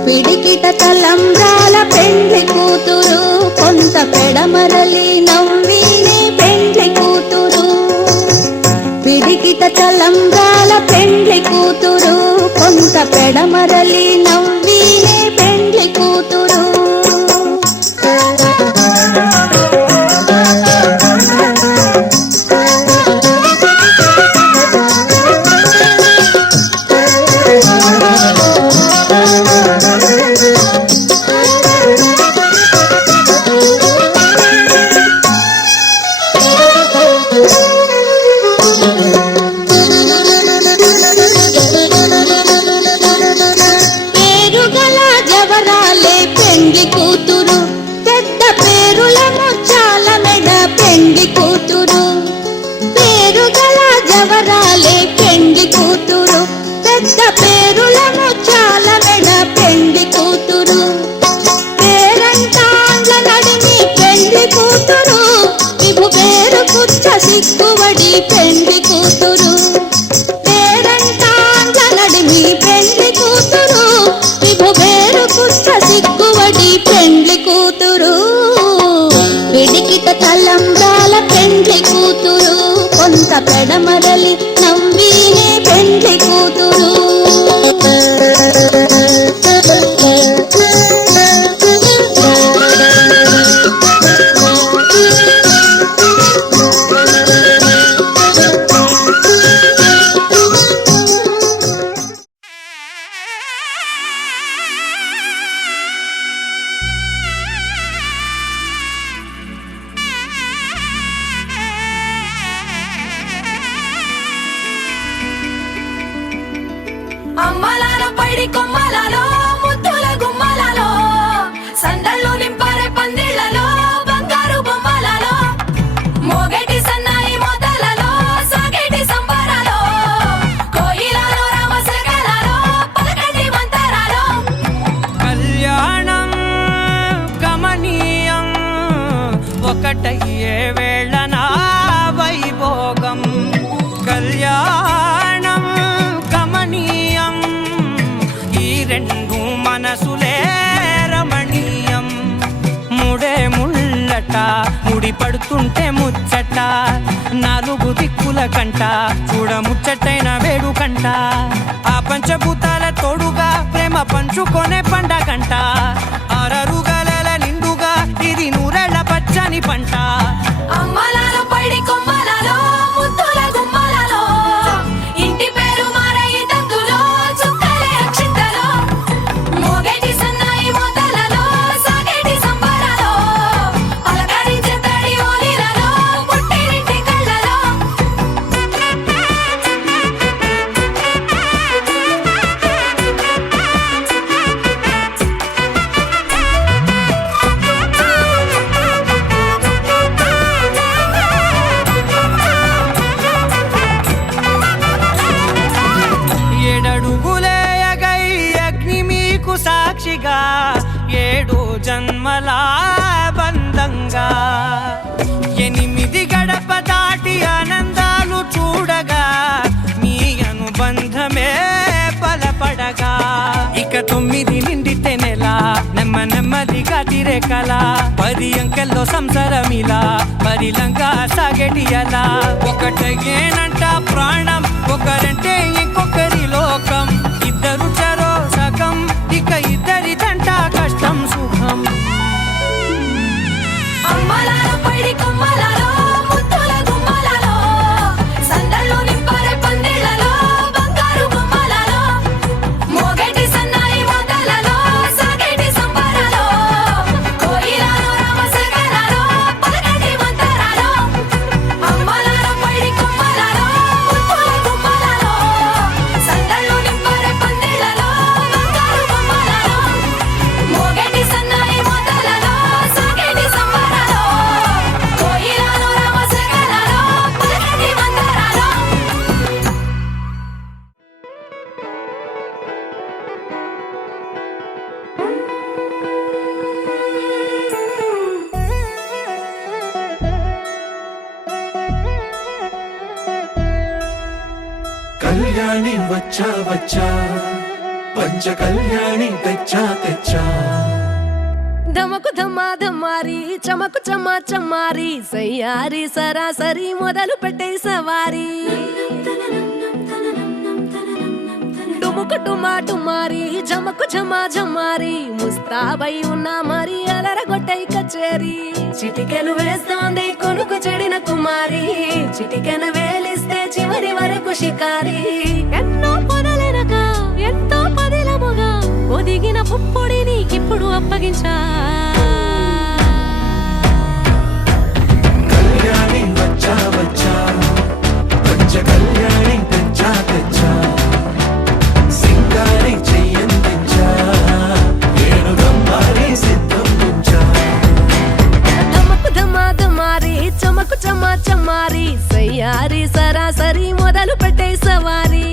పిడికిట తలంబ్రాల పెండ్లి కూతురు కొంత పెడమరలి నవ్వినే పెండ్లి కూతురు పిడికిట తలంబ్రాల పెండ్లి కూతురు కొంత పెడమరలి నవ్వినే పెండ్లి కూతురు అమ్మలాలో పైడి కొమ్మలలో ముద్దుల గుమ్మలలో సందళ్ళు నింపారే పందిళ్లలో బంగారు బొమ్మలలో మోగేటి సన్నాయి మోతలలో సాగేటి సంబరాలో కోయిలలో రామసగలలో పలకటి మంతరాలో కళ్యాణం గమనీయం ఒకటయ్యే వేళ నా వైభోగం కళ్యాణం గమనీయం ఈ రెండు మనసులే రమణీయం ముడే ముళ్ళట ముడి పడుతుంటే ముచ్చట నాలుగు దిక్కుల కంట చూడ ముచ్చటైన వేడుకంట ఆ పంచభూతాల తోడుగా ప్రేమ పంచుకొనే పండగంట ఆరరు గలల నిండుగా ఇది నూరెళ్ళ పచ్చని పంట అమ్మలాలో పైడి కొమ్మలలో ముద్దుల గుమ్మలలో ఇంటి పేరు మారయి తందులో చుక్కలే అక్షింతలో మోగేటి సన్నాయి మోతలలో సాగేటి సంబరాలో పలకరించే తడి ఓలిలలో పుట్టినింటి కళ్ళలో ఏడడుగులేయగై అగ్ని మీకు సాక్షిగా ఏడు జన్మల బంధంగా 8 గడప దాటి ఆనందాలు చూడగా మీ అనుబంధమే బలపడగా ఇక 9 నిండితే నెల నెమ్మదిగా తిరే కల 10 అంకెల్లో సంసారమిలా పరిలంగా సాగేటి అలా ఒకటేనంట ప్రాణం ఒకరంటే ఇంకొకరి లోకం ఇద్దరు చరో సగం ఇక ఇద్దరిదంట కష్టం సుఖం అమ్మలాలో పైడి కొమ్మలలో ముద్దుల గుమ్మలలో సందళ్ళు నింపారే పందిళ్లలో బంగారు బొమ్మలలో మోగేటి సన్నాయి మోతలలో సాగేటి సంబరాలో కోయిలలో రామసగలలో పలకటి మంతరాలో అమ్మలాలో పైడి కొమ్మలలో ముద్దుల గుమ్మలలో సందళ్ళు నింపారే పందిళ్లలో బంగారు బొమ్మలలో మోగేటి సన్నాయి మోతలలో సాగేటి సంబరాలో కోయిలలో రామసగలలో పలకటి మంతరాలో కళ్యాణి వచ్చా వచ్చా పంచ కళ్యాణి తెచ్చా తెచ్చా ధమకు ధమ్మా ధమ్మారి చమకు చమ్మా చమ్మారి సయ్యారి సరాసరి మొదలు పెట్టే సవారి డుముకు డుమా డుమారి జమకు ఝమా ఝమారి ముస్తాబై ఉన్నా మరి అలరగొట్టై కచేరి చిటికెను వేస్తోంది కొనుకు చెడిన కుమారి చిటికెను వేలిస్తే చివరి వరకు షికారి ఎన్నో పొదలెనక ఎంతో పదిలముగా ఒదిగిన పుప్పొడి నీకిప్పుడు అప్పగించా కళ్యాణి వచ్చా వచ్చా పంచ కళ్యాణి తెచ్చా తెచ్చా సింగారి చెయ్యందించా ఏడుగమ్మారి సిద్ధం ఉంచా ధమకు ధమా ధమారి చమకు చమ్మా చమ్మారి సయ్యారి సరాసరి మొదలు పెట్టే సవారి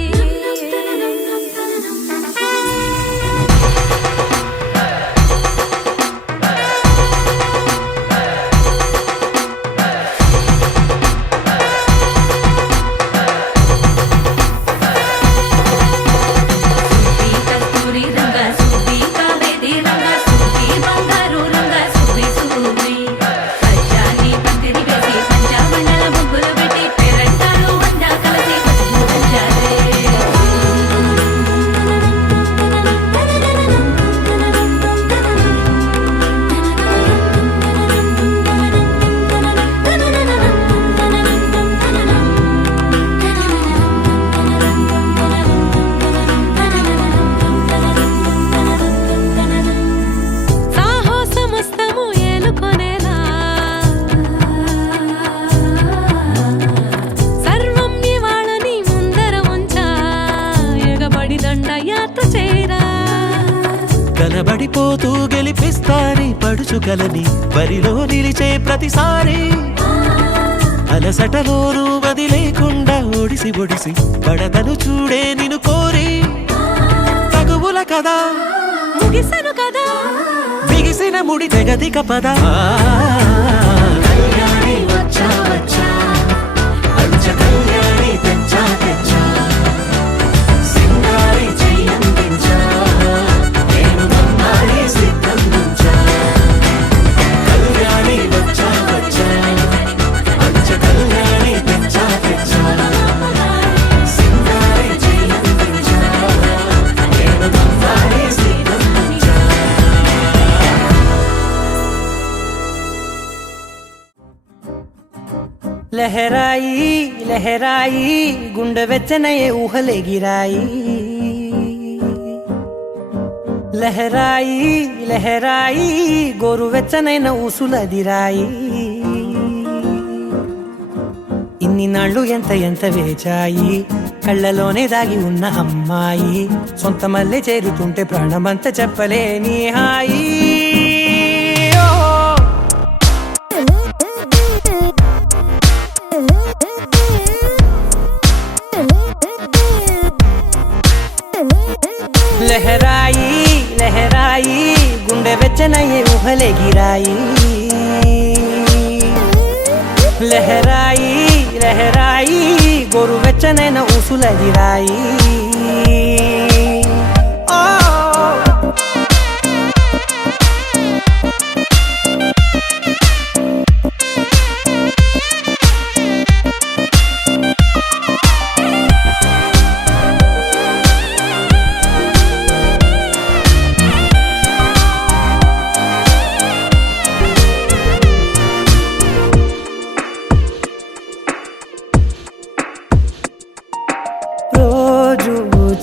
కనబడిపోతూ గెలిపిస్తాని పడుచుకలని బరిలో నిలిచే ప్రతిసారి అలసటలోనూ వదిలేకుండా ఒడిసి ఒడిసి పడదను చూడే నిన్ను కోరి తగువుల కదా ముగిసను కదా బిగిసిన ముడి తెగదిక పద కళ్యాణి వచ్చా వచ్చా పంచ కళ్యాణి తెచ్చా తెచ్చా సింగారి చెయ్యందించా నేను నమ్మాలి సిద్ధందించా కళ్యాణి వచ్చా వచ్చా పంచ కళ్యాణి తెచ్చా తెచ్చా సింగారి చెయ్యందించా నేను నమ్మాలి సిద్ధందించా లహరాయి లహరాయి గుండె వెచ్చనయే ఊహలెగిరాయి లహరాయి లహరాయి గోరు వెచ్చనైన ఊసులదిరాయి ఇన్ని నాళ్ళు ఎంత ఎంత వేచాయి కళ్ళలోనే దాగి ఉన్న అమ్మాయి సొంత మల్లె చేరుతుంటే ప్రాణమంత చెప్పలేని హాయి లహరాయి లహరాయి గుండె వెచ్చనయ్యే ఊహలెగిరాయి లహరాయి లహరాయి గోరు వెచ్చనైన ఊసులదిరాయి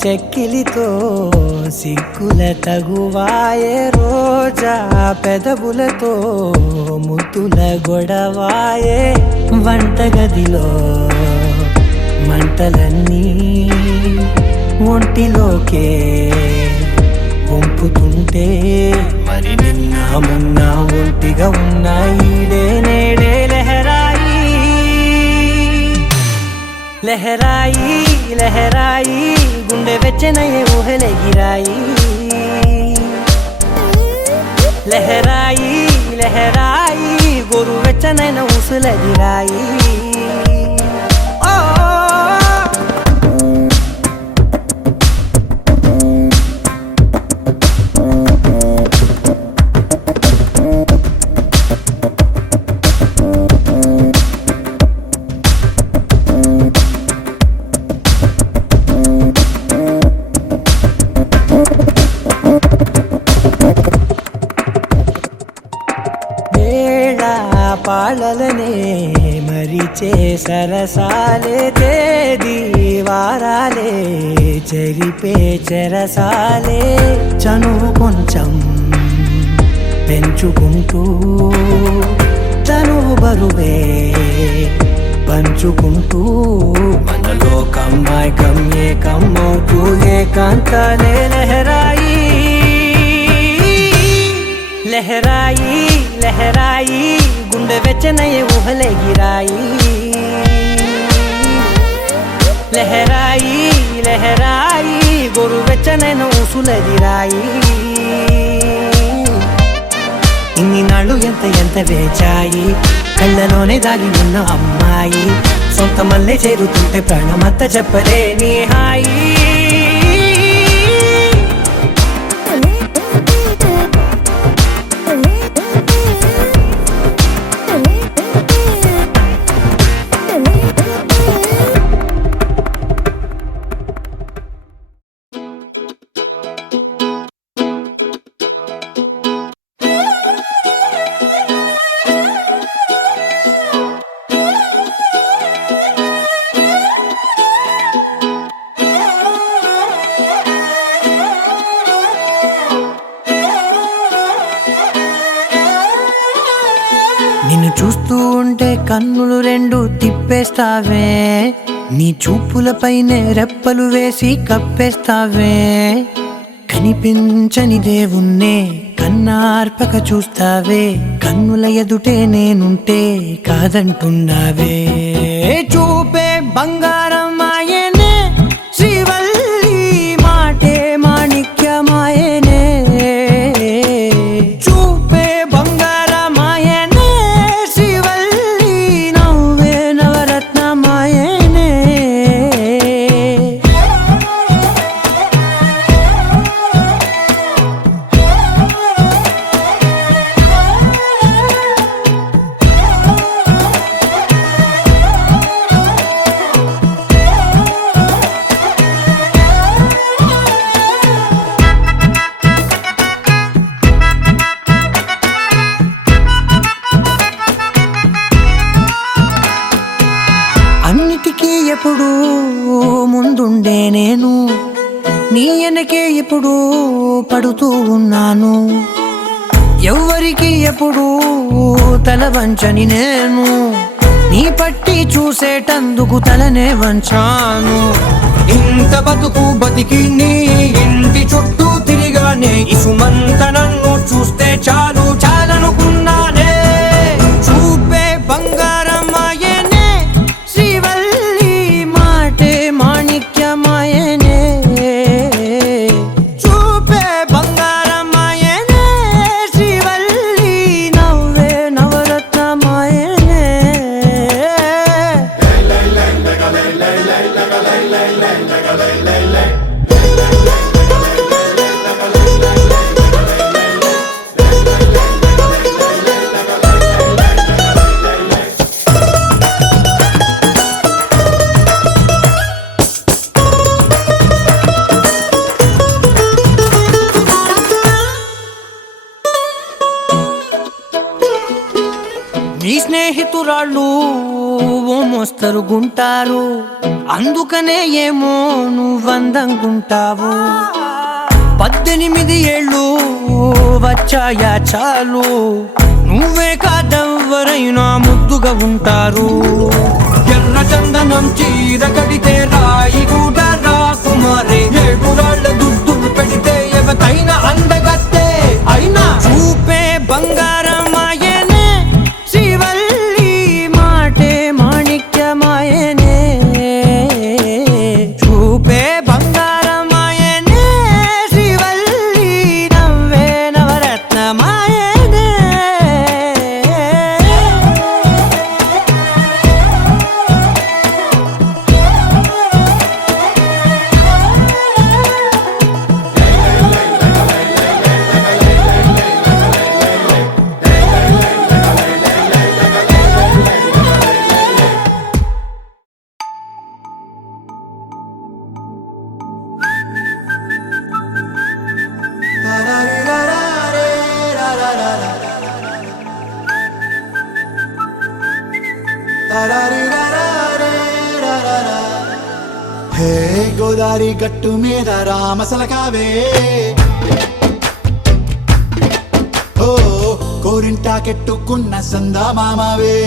చెక్కిలితో సిగ్గుల తగువాయే రోజా పెదవులతో ముద్దుల గొడవాయే వంటగదిలో మంటలన్నీ ఒంటిలోకే వంపుతుంటే మరి నిన్న మొన్న ఒంటిగా ఉన్న ఈడే నేడే లహరాయి లహరాయి లహరాయి గుండె వెచ్చనయ్యే ఊహలెగిరాయి లహరాయి లహరాయి గోరు వెచ్చనైన ఊసులదిరాయి పాలలనే మరిచే సరసాలే తేదీ వారాలే చెరిపే చెరసాలే చనువు కొంచెం పెంచుకుంటూ చనువు బరువే పంచుకుంటూ మనలో కమ్మాయికం ఏకమవుతూ ఏకాంతాలే లహరాయి లహరాయి లహరాయి గుండె వెచ్చనయ్యే ఊహలెగిరాయి లహరాయి లహరాయి గోరు వెచ్చనైన ఊసులదిరాయి ఇన్ని నాళ్ళు ఎంత ఎంత వేచాయి కళ్ళలోనే దాగి ఉన్న అమ్మాయి సొంత మల్లె చేరుతుంటే ప్రాణమంత చెప్పలేని హాయి నిన్ను చూస్తూ ఉంటే కన్నులు రెండు తిప్పేస్తావే నీ చూపులపైనే రెప్పలు వేసి కప్పేస్తావే కనిపించని దేవుణ్ణే కన్నార్పక చూస్తావే, కన్నుల ఎదుటే నేనుంటే కాదంటున్నావే. చూపే బంగారం ఆయనే శ్రీవల్లి, మాటే మాణిక్యమాయనే. చూపే బంగారమాయనే శ్రీవల్లి, నవ్వే నవరత్నమాయనే. అన్నిటికీ ఎప్పుడు ముందుండే నేను, నీ వెనకే ఎప్పుడు పడుతూ ఉన్నాను. ఎవ్వరికి ఎప్పుడు తల వంచని నేను, నీ పట్టి చూసేటందుకు తలనే వంచాను. ఇంత బతుకు బతికి నీ ఇంటి చుట్టూ తిరిగానే, ఇసుమంత నన్ను చూస్తే చాలు చాలనుకున్నానే. చూపే బంగారమాయనే శ్రీవల్లి, మాటే మాణిక్యమాయనే. చూపే బంగారమాయనే శ్రీవల్లి, నవ్వే నవరత్నమాయనే. నీ స్నేహితురాళ్ళు ఓ మోస్తరుగుంటారు, అందుకనే ఏమో నువ్వందంగుంటావు. 18 ఏళ్ళు వచ్చాయా చాలు, నువ్వే కాదెవ్వరైనా ముద్దుగా ఉంటారు. ఎర్ర చందనం చీర కడితే రాయి కూడా రాకుమారే, 7 రాళ్ళ దుద్దులు పెడితే ఎవతైనా అందగత్తే. అయినా చూపే బంగారమాయనే శ్రీవల్లి, మాటే మాణిక్యమాయనే. చూపే బంగారమాయనే శ్రీవల్లి, నవ్వే నవరత్నమాయనే. హే గోదారి గట్టు మీద రామసలకావే, ఓ కోరింటాకెట్టుకున్న సందా మామావే.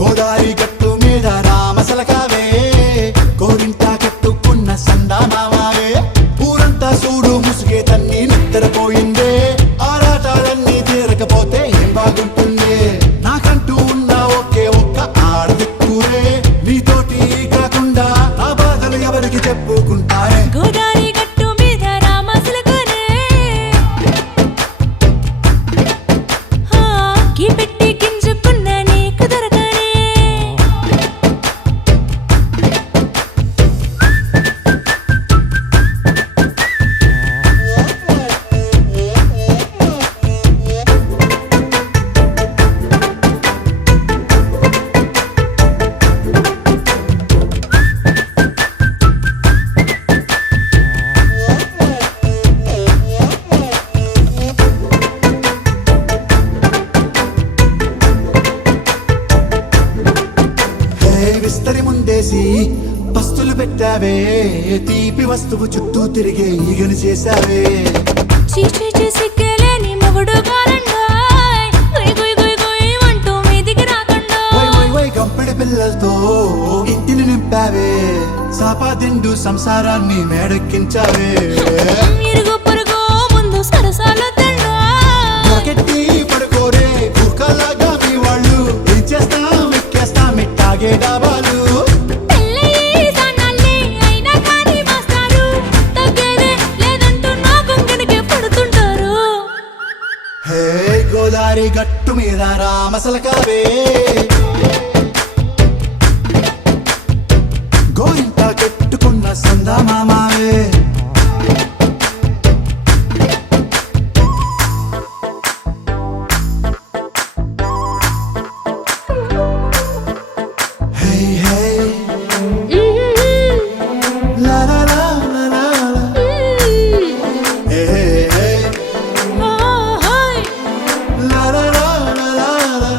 గోదారి గట్టు మీద రామసలకావే, కోరింటాకెట్టుకున్న సందా మామావే. ఊరంతా చూడు ముసుగే తన్ని నిద్రపోయిందే, ఆరాటాలన్నీ తీరకపోతే ఏం బాగుంటుందే. నాకంటూ ఉన్న ఒకే ఒక్క ఆడదిక్కురే, నీతోటి కాకుండా నా బాధలు ఎవరికి చెప్పుకుంటారే. గోదారి గట్టు మీద రామసలకనే, కీ పెట్టి గింజుకున్న నీకు దొరకనే. విస్తరి ముందేసి పస్తులు పెట్టావే, తీపి వస్తువు చుట్టూ తిరిగే ఈగను చేశావే. చీచి సిగ్గలేని మొగుడు గారండాయ్, గుయ్ గుయ్ గుయ్ గుయ్ అంటూ మీదికి రాకండా. వై వై వై గంపెడి పిల్లలతో ఇంటిని నింపావే, ఆపాదిండు సంసారాన్ని మేడెక్కించావే ఇరుగు పొరుగు ముందు సరసాలొద్దండో పొరకెట్టి పడుకోరే కుక్కలాగా మీ వాళ్ళు ఏం చేస్తాం ఎక్కేస్తాం మిట్టాగే డాబాలు పెళ్ళయి సన్నాళ్ళే అయినా కానీ మాస్తారు తగ్గేదే లేదంటూ నా కొంగనికే పడుతుంటారు హే గోదారి గట్టు మీద రామసలకావే గోరింట కట్టుకున్న సందమామావే హే హే లా లా లా లా లా లా. హే హే హే ఓహోయ్ లా లా లా లా లా లా.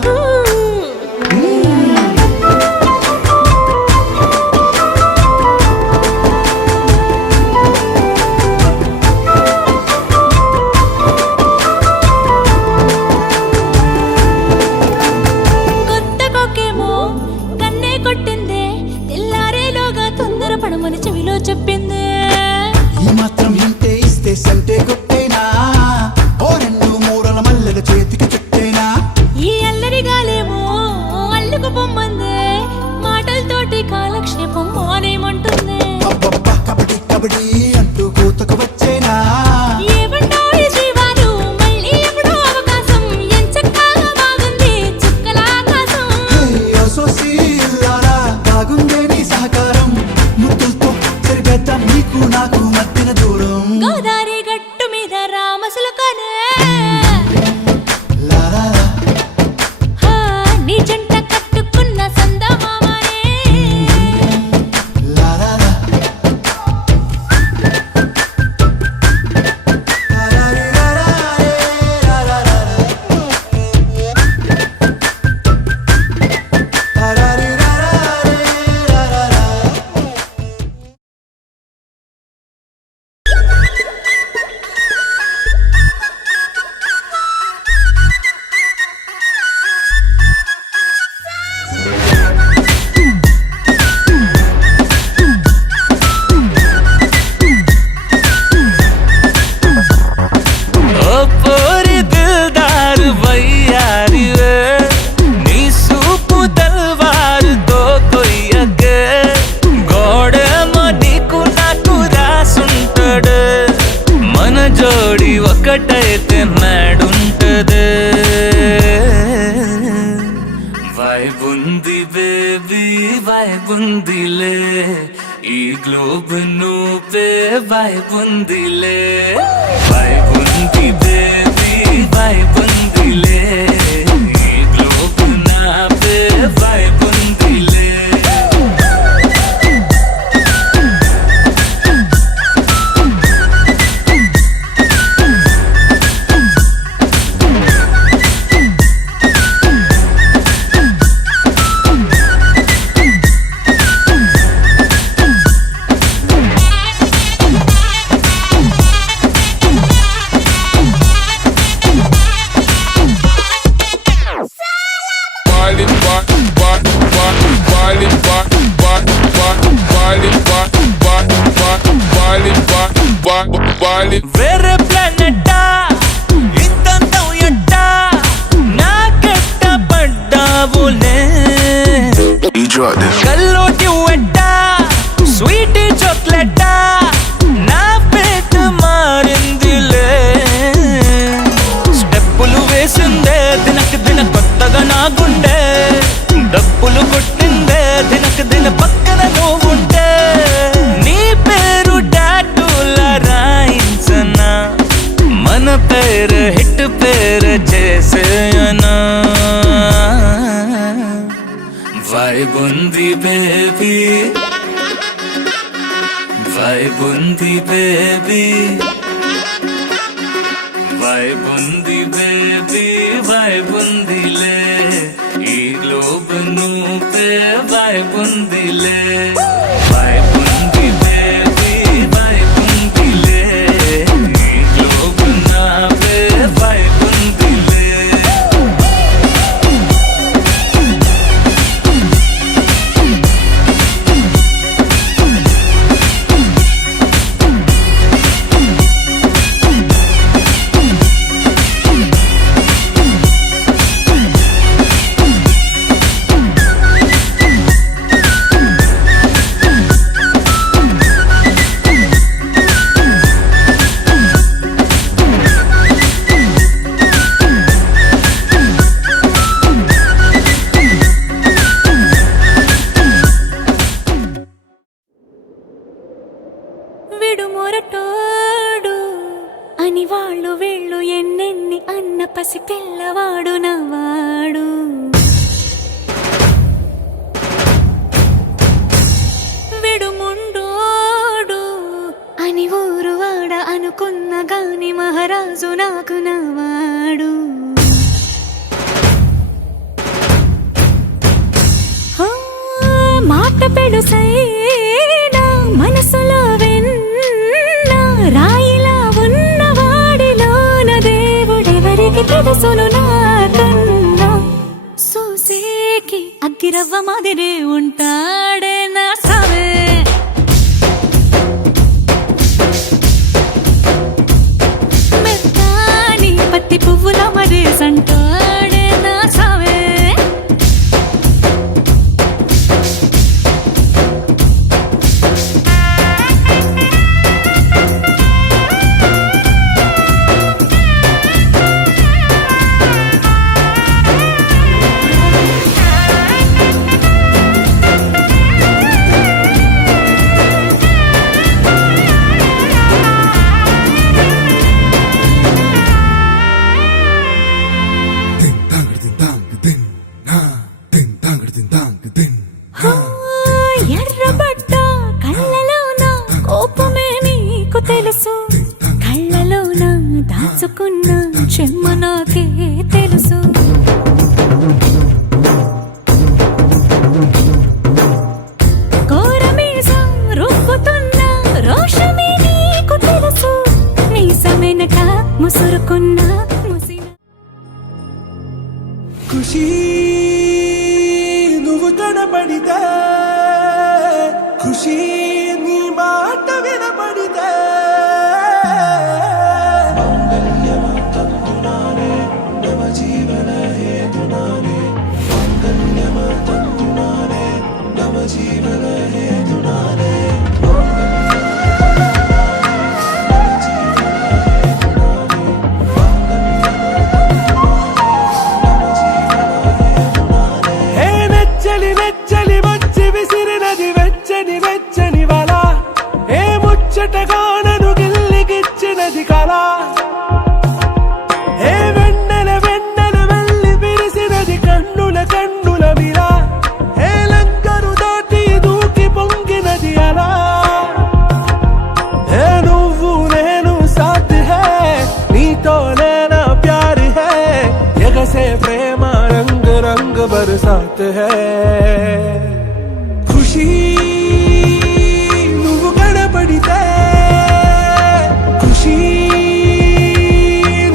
కొత్త కొక్కేమో కన్నే కొట్టిందే తెల్లారేలోగా తొందర పడమని చెవిలో చెప్పిందే ఈ మాత్రం హింటే ఇస్తే సంటే కొట్టేనా ఓ రెండు మూరల మల్లెల చేతికి చుట్టేనా ఈ అల్లరి గాలేమో అల్లుకు పొమ్మందే మాటలతోటి కాలక్షేపం మానేమంటుంది అబ్బబ్బా కబడ్డీ కబడ్డీ అంటూ కూతకు వచ్చేనా ఏమంటావు శ్రీవారు మళ్ళీ ఎప్పుడో అవకాశం ఎంచక్కా బాగుంది చుక్కల ఆకాశం సోసి ఇల్లారా బాగుందే నీ సహకారం ముద్దులతో సరిపెద్దాం నీకు నాకు మధ్యన దూరం గోదారి గట్టు మీద రామసులకనే లా లా లా. హా, నీ జంట కట్టుకున్న సందమామనే లా లా లా. లా లా లా లా లా లా లా లా. లా లా లా లా లా లా లా. ओ पोरी दिलदार वैयारी वे नी सूपु तलवार తో కొయ్యకే గోడేమో నీకు నాకు రాసుంటాడు మన జోడి ఒకటైతే నాడుంటది వైబుంది బేబీ వైబుందిలే ఈ గ్లోబ్ నువ్వే వైబుందిలే వైబుంది బేబీ వైబుందిలే ఈ గ్లోబ్ నావే వైబుందిలే వేరే ప్లానెట్టా ఇంతంతం ఎట్టా నాకెట్ట పడ్డావులే కల్లోటి వెట్టా స్వీట్ చాక్లెట్టా నా పేట మారిందిలే స్టెప్పులు వేసిందే దినకు దిన కొత్తగా నా గుండె డప్పులు కొట్టిందే దినకు దిన పక్కన నువ్వుంటే నీ పేరు టాటూల రాయించనా మన పేరు హిట్ పేరు చేసేయనా వైబుంది బేబీ వైబుంది బేబీ వైబుంది బేబీ వైబుందిలే ఈ గ్లోబ్ నువ్వే వైబుందిలే వైబుంది బేబీ వైబుందిలే ఈ గ్లోబ్ నావే వైబుందిలే మొరటోడు అని వాళ్ళు వీళ్ళు ఎన్నెన్ని అన్న పసి పిల్లవాడు నవ్వాడు. విడుముండోడు అని ఊరు వాడ అనుకున్న గాని మహారాజు నాకు నవ్వాడు. మాట పెడుసైనా మనసులో వెన్న రాయిలా ఉన్నవాడిలోన దేవుడెవరికి తెలుసును నాకన్నా. సూసేకి అగ్గిరవ్వ మాదిరే ఉంటాడే నా సావే. మెత్తాని పత్తి పువ్వుల మరేసంటాడే నా సావే. ఎర్రబడ్డ కళ్ళలోన కోపమే నీకు తెలుసు, కళ్ళలోన దాచుకున్న చెమ్మ నాకే తెలుసు. కోరమీసం రుబ్బుతున్న రోషమే నీకు తెలుసు, మీసమెనక ముసురుకున్న ముసిన. ఖుషీ నువ్వు కనబడితే, ఖుషీ నీ మాట వినబడితే, నెచ్చలి వచ్చి విసిరినది వెచ్చని వెచ్చని వల, ఏ ముచ్చటగానను గిల్లిగిచ్చినది కళ, ఏ వెన్నెల వెన్నెల వెళ్ళి విరిసినది కన్నుల కన్నుల విల, ఏ లంకరు దాటి దూకి పొంగినది అలా. ఏ నువ్వు నేను సాథ్ హై, నీతో నేనా ప్యార్ హై, ఎగసే ప్రేమ రంగ్ రంగ్ బరసాత్ హై. ఖుషీ నువ్వు కనబడితే, ఖుషీ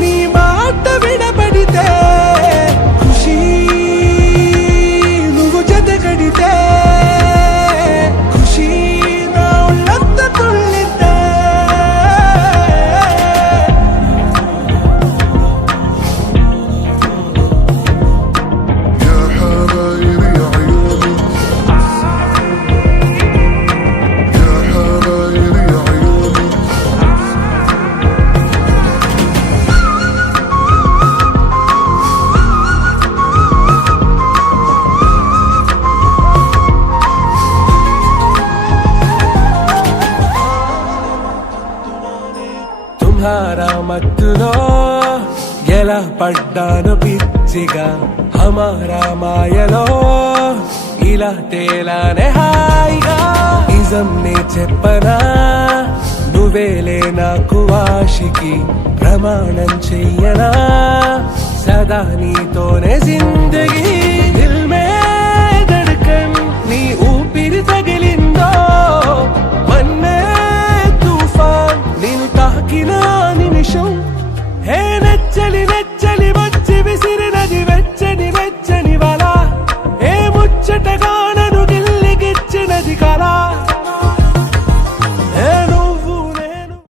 నీ మాట వినబడితే, ఖుషీ నువ్వు జతగడితే, ఖుషీ నా ఉళ్ళంత తుళ్ళితే. తుమ్హారా మత్తులో ఎలా పడ్డాను పిచ్చిగా, హమారా మాయలో ఇలా తేలానే హాయిగా. నిజం నే చెప్పనా, నువ్వేలే నాకు ఆశికి, ప్రమాణం చెయ్యనా సదా నీతోనే జిందగీ. దిల్ మే ధడ్కన్ నీ ఊపిరి తగిలిందో, మన్నే తుఫాన్ నేను తాకిన నిమిషం. హే నెచ్చలి నెచ్చలి వచ్చి విసిరినది వెచ్చని వెచ్చని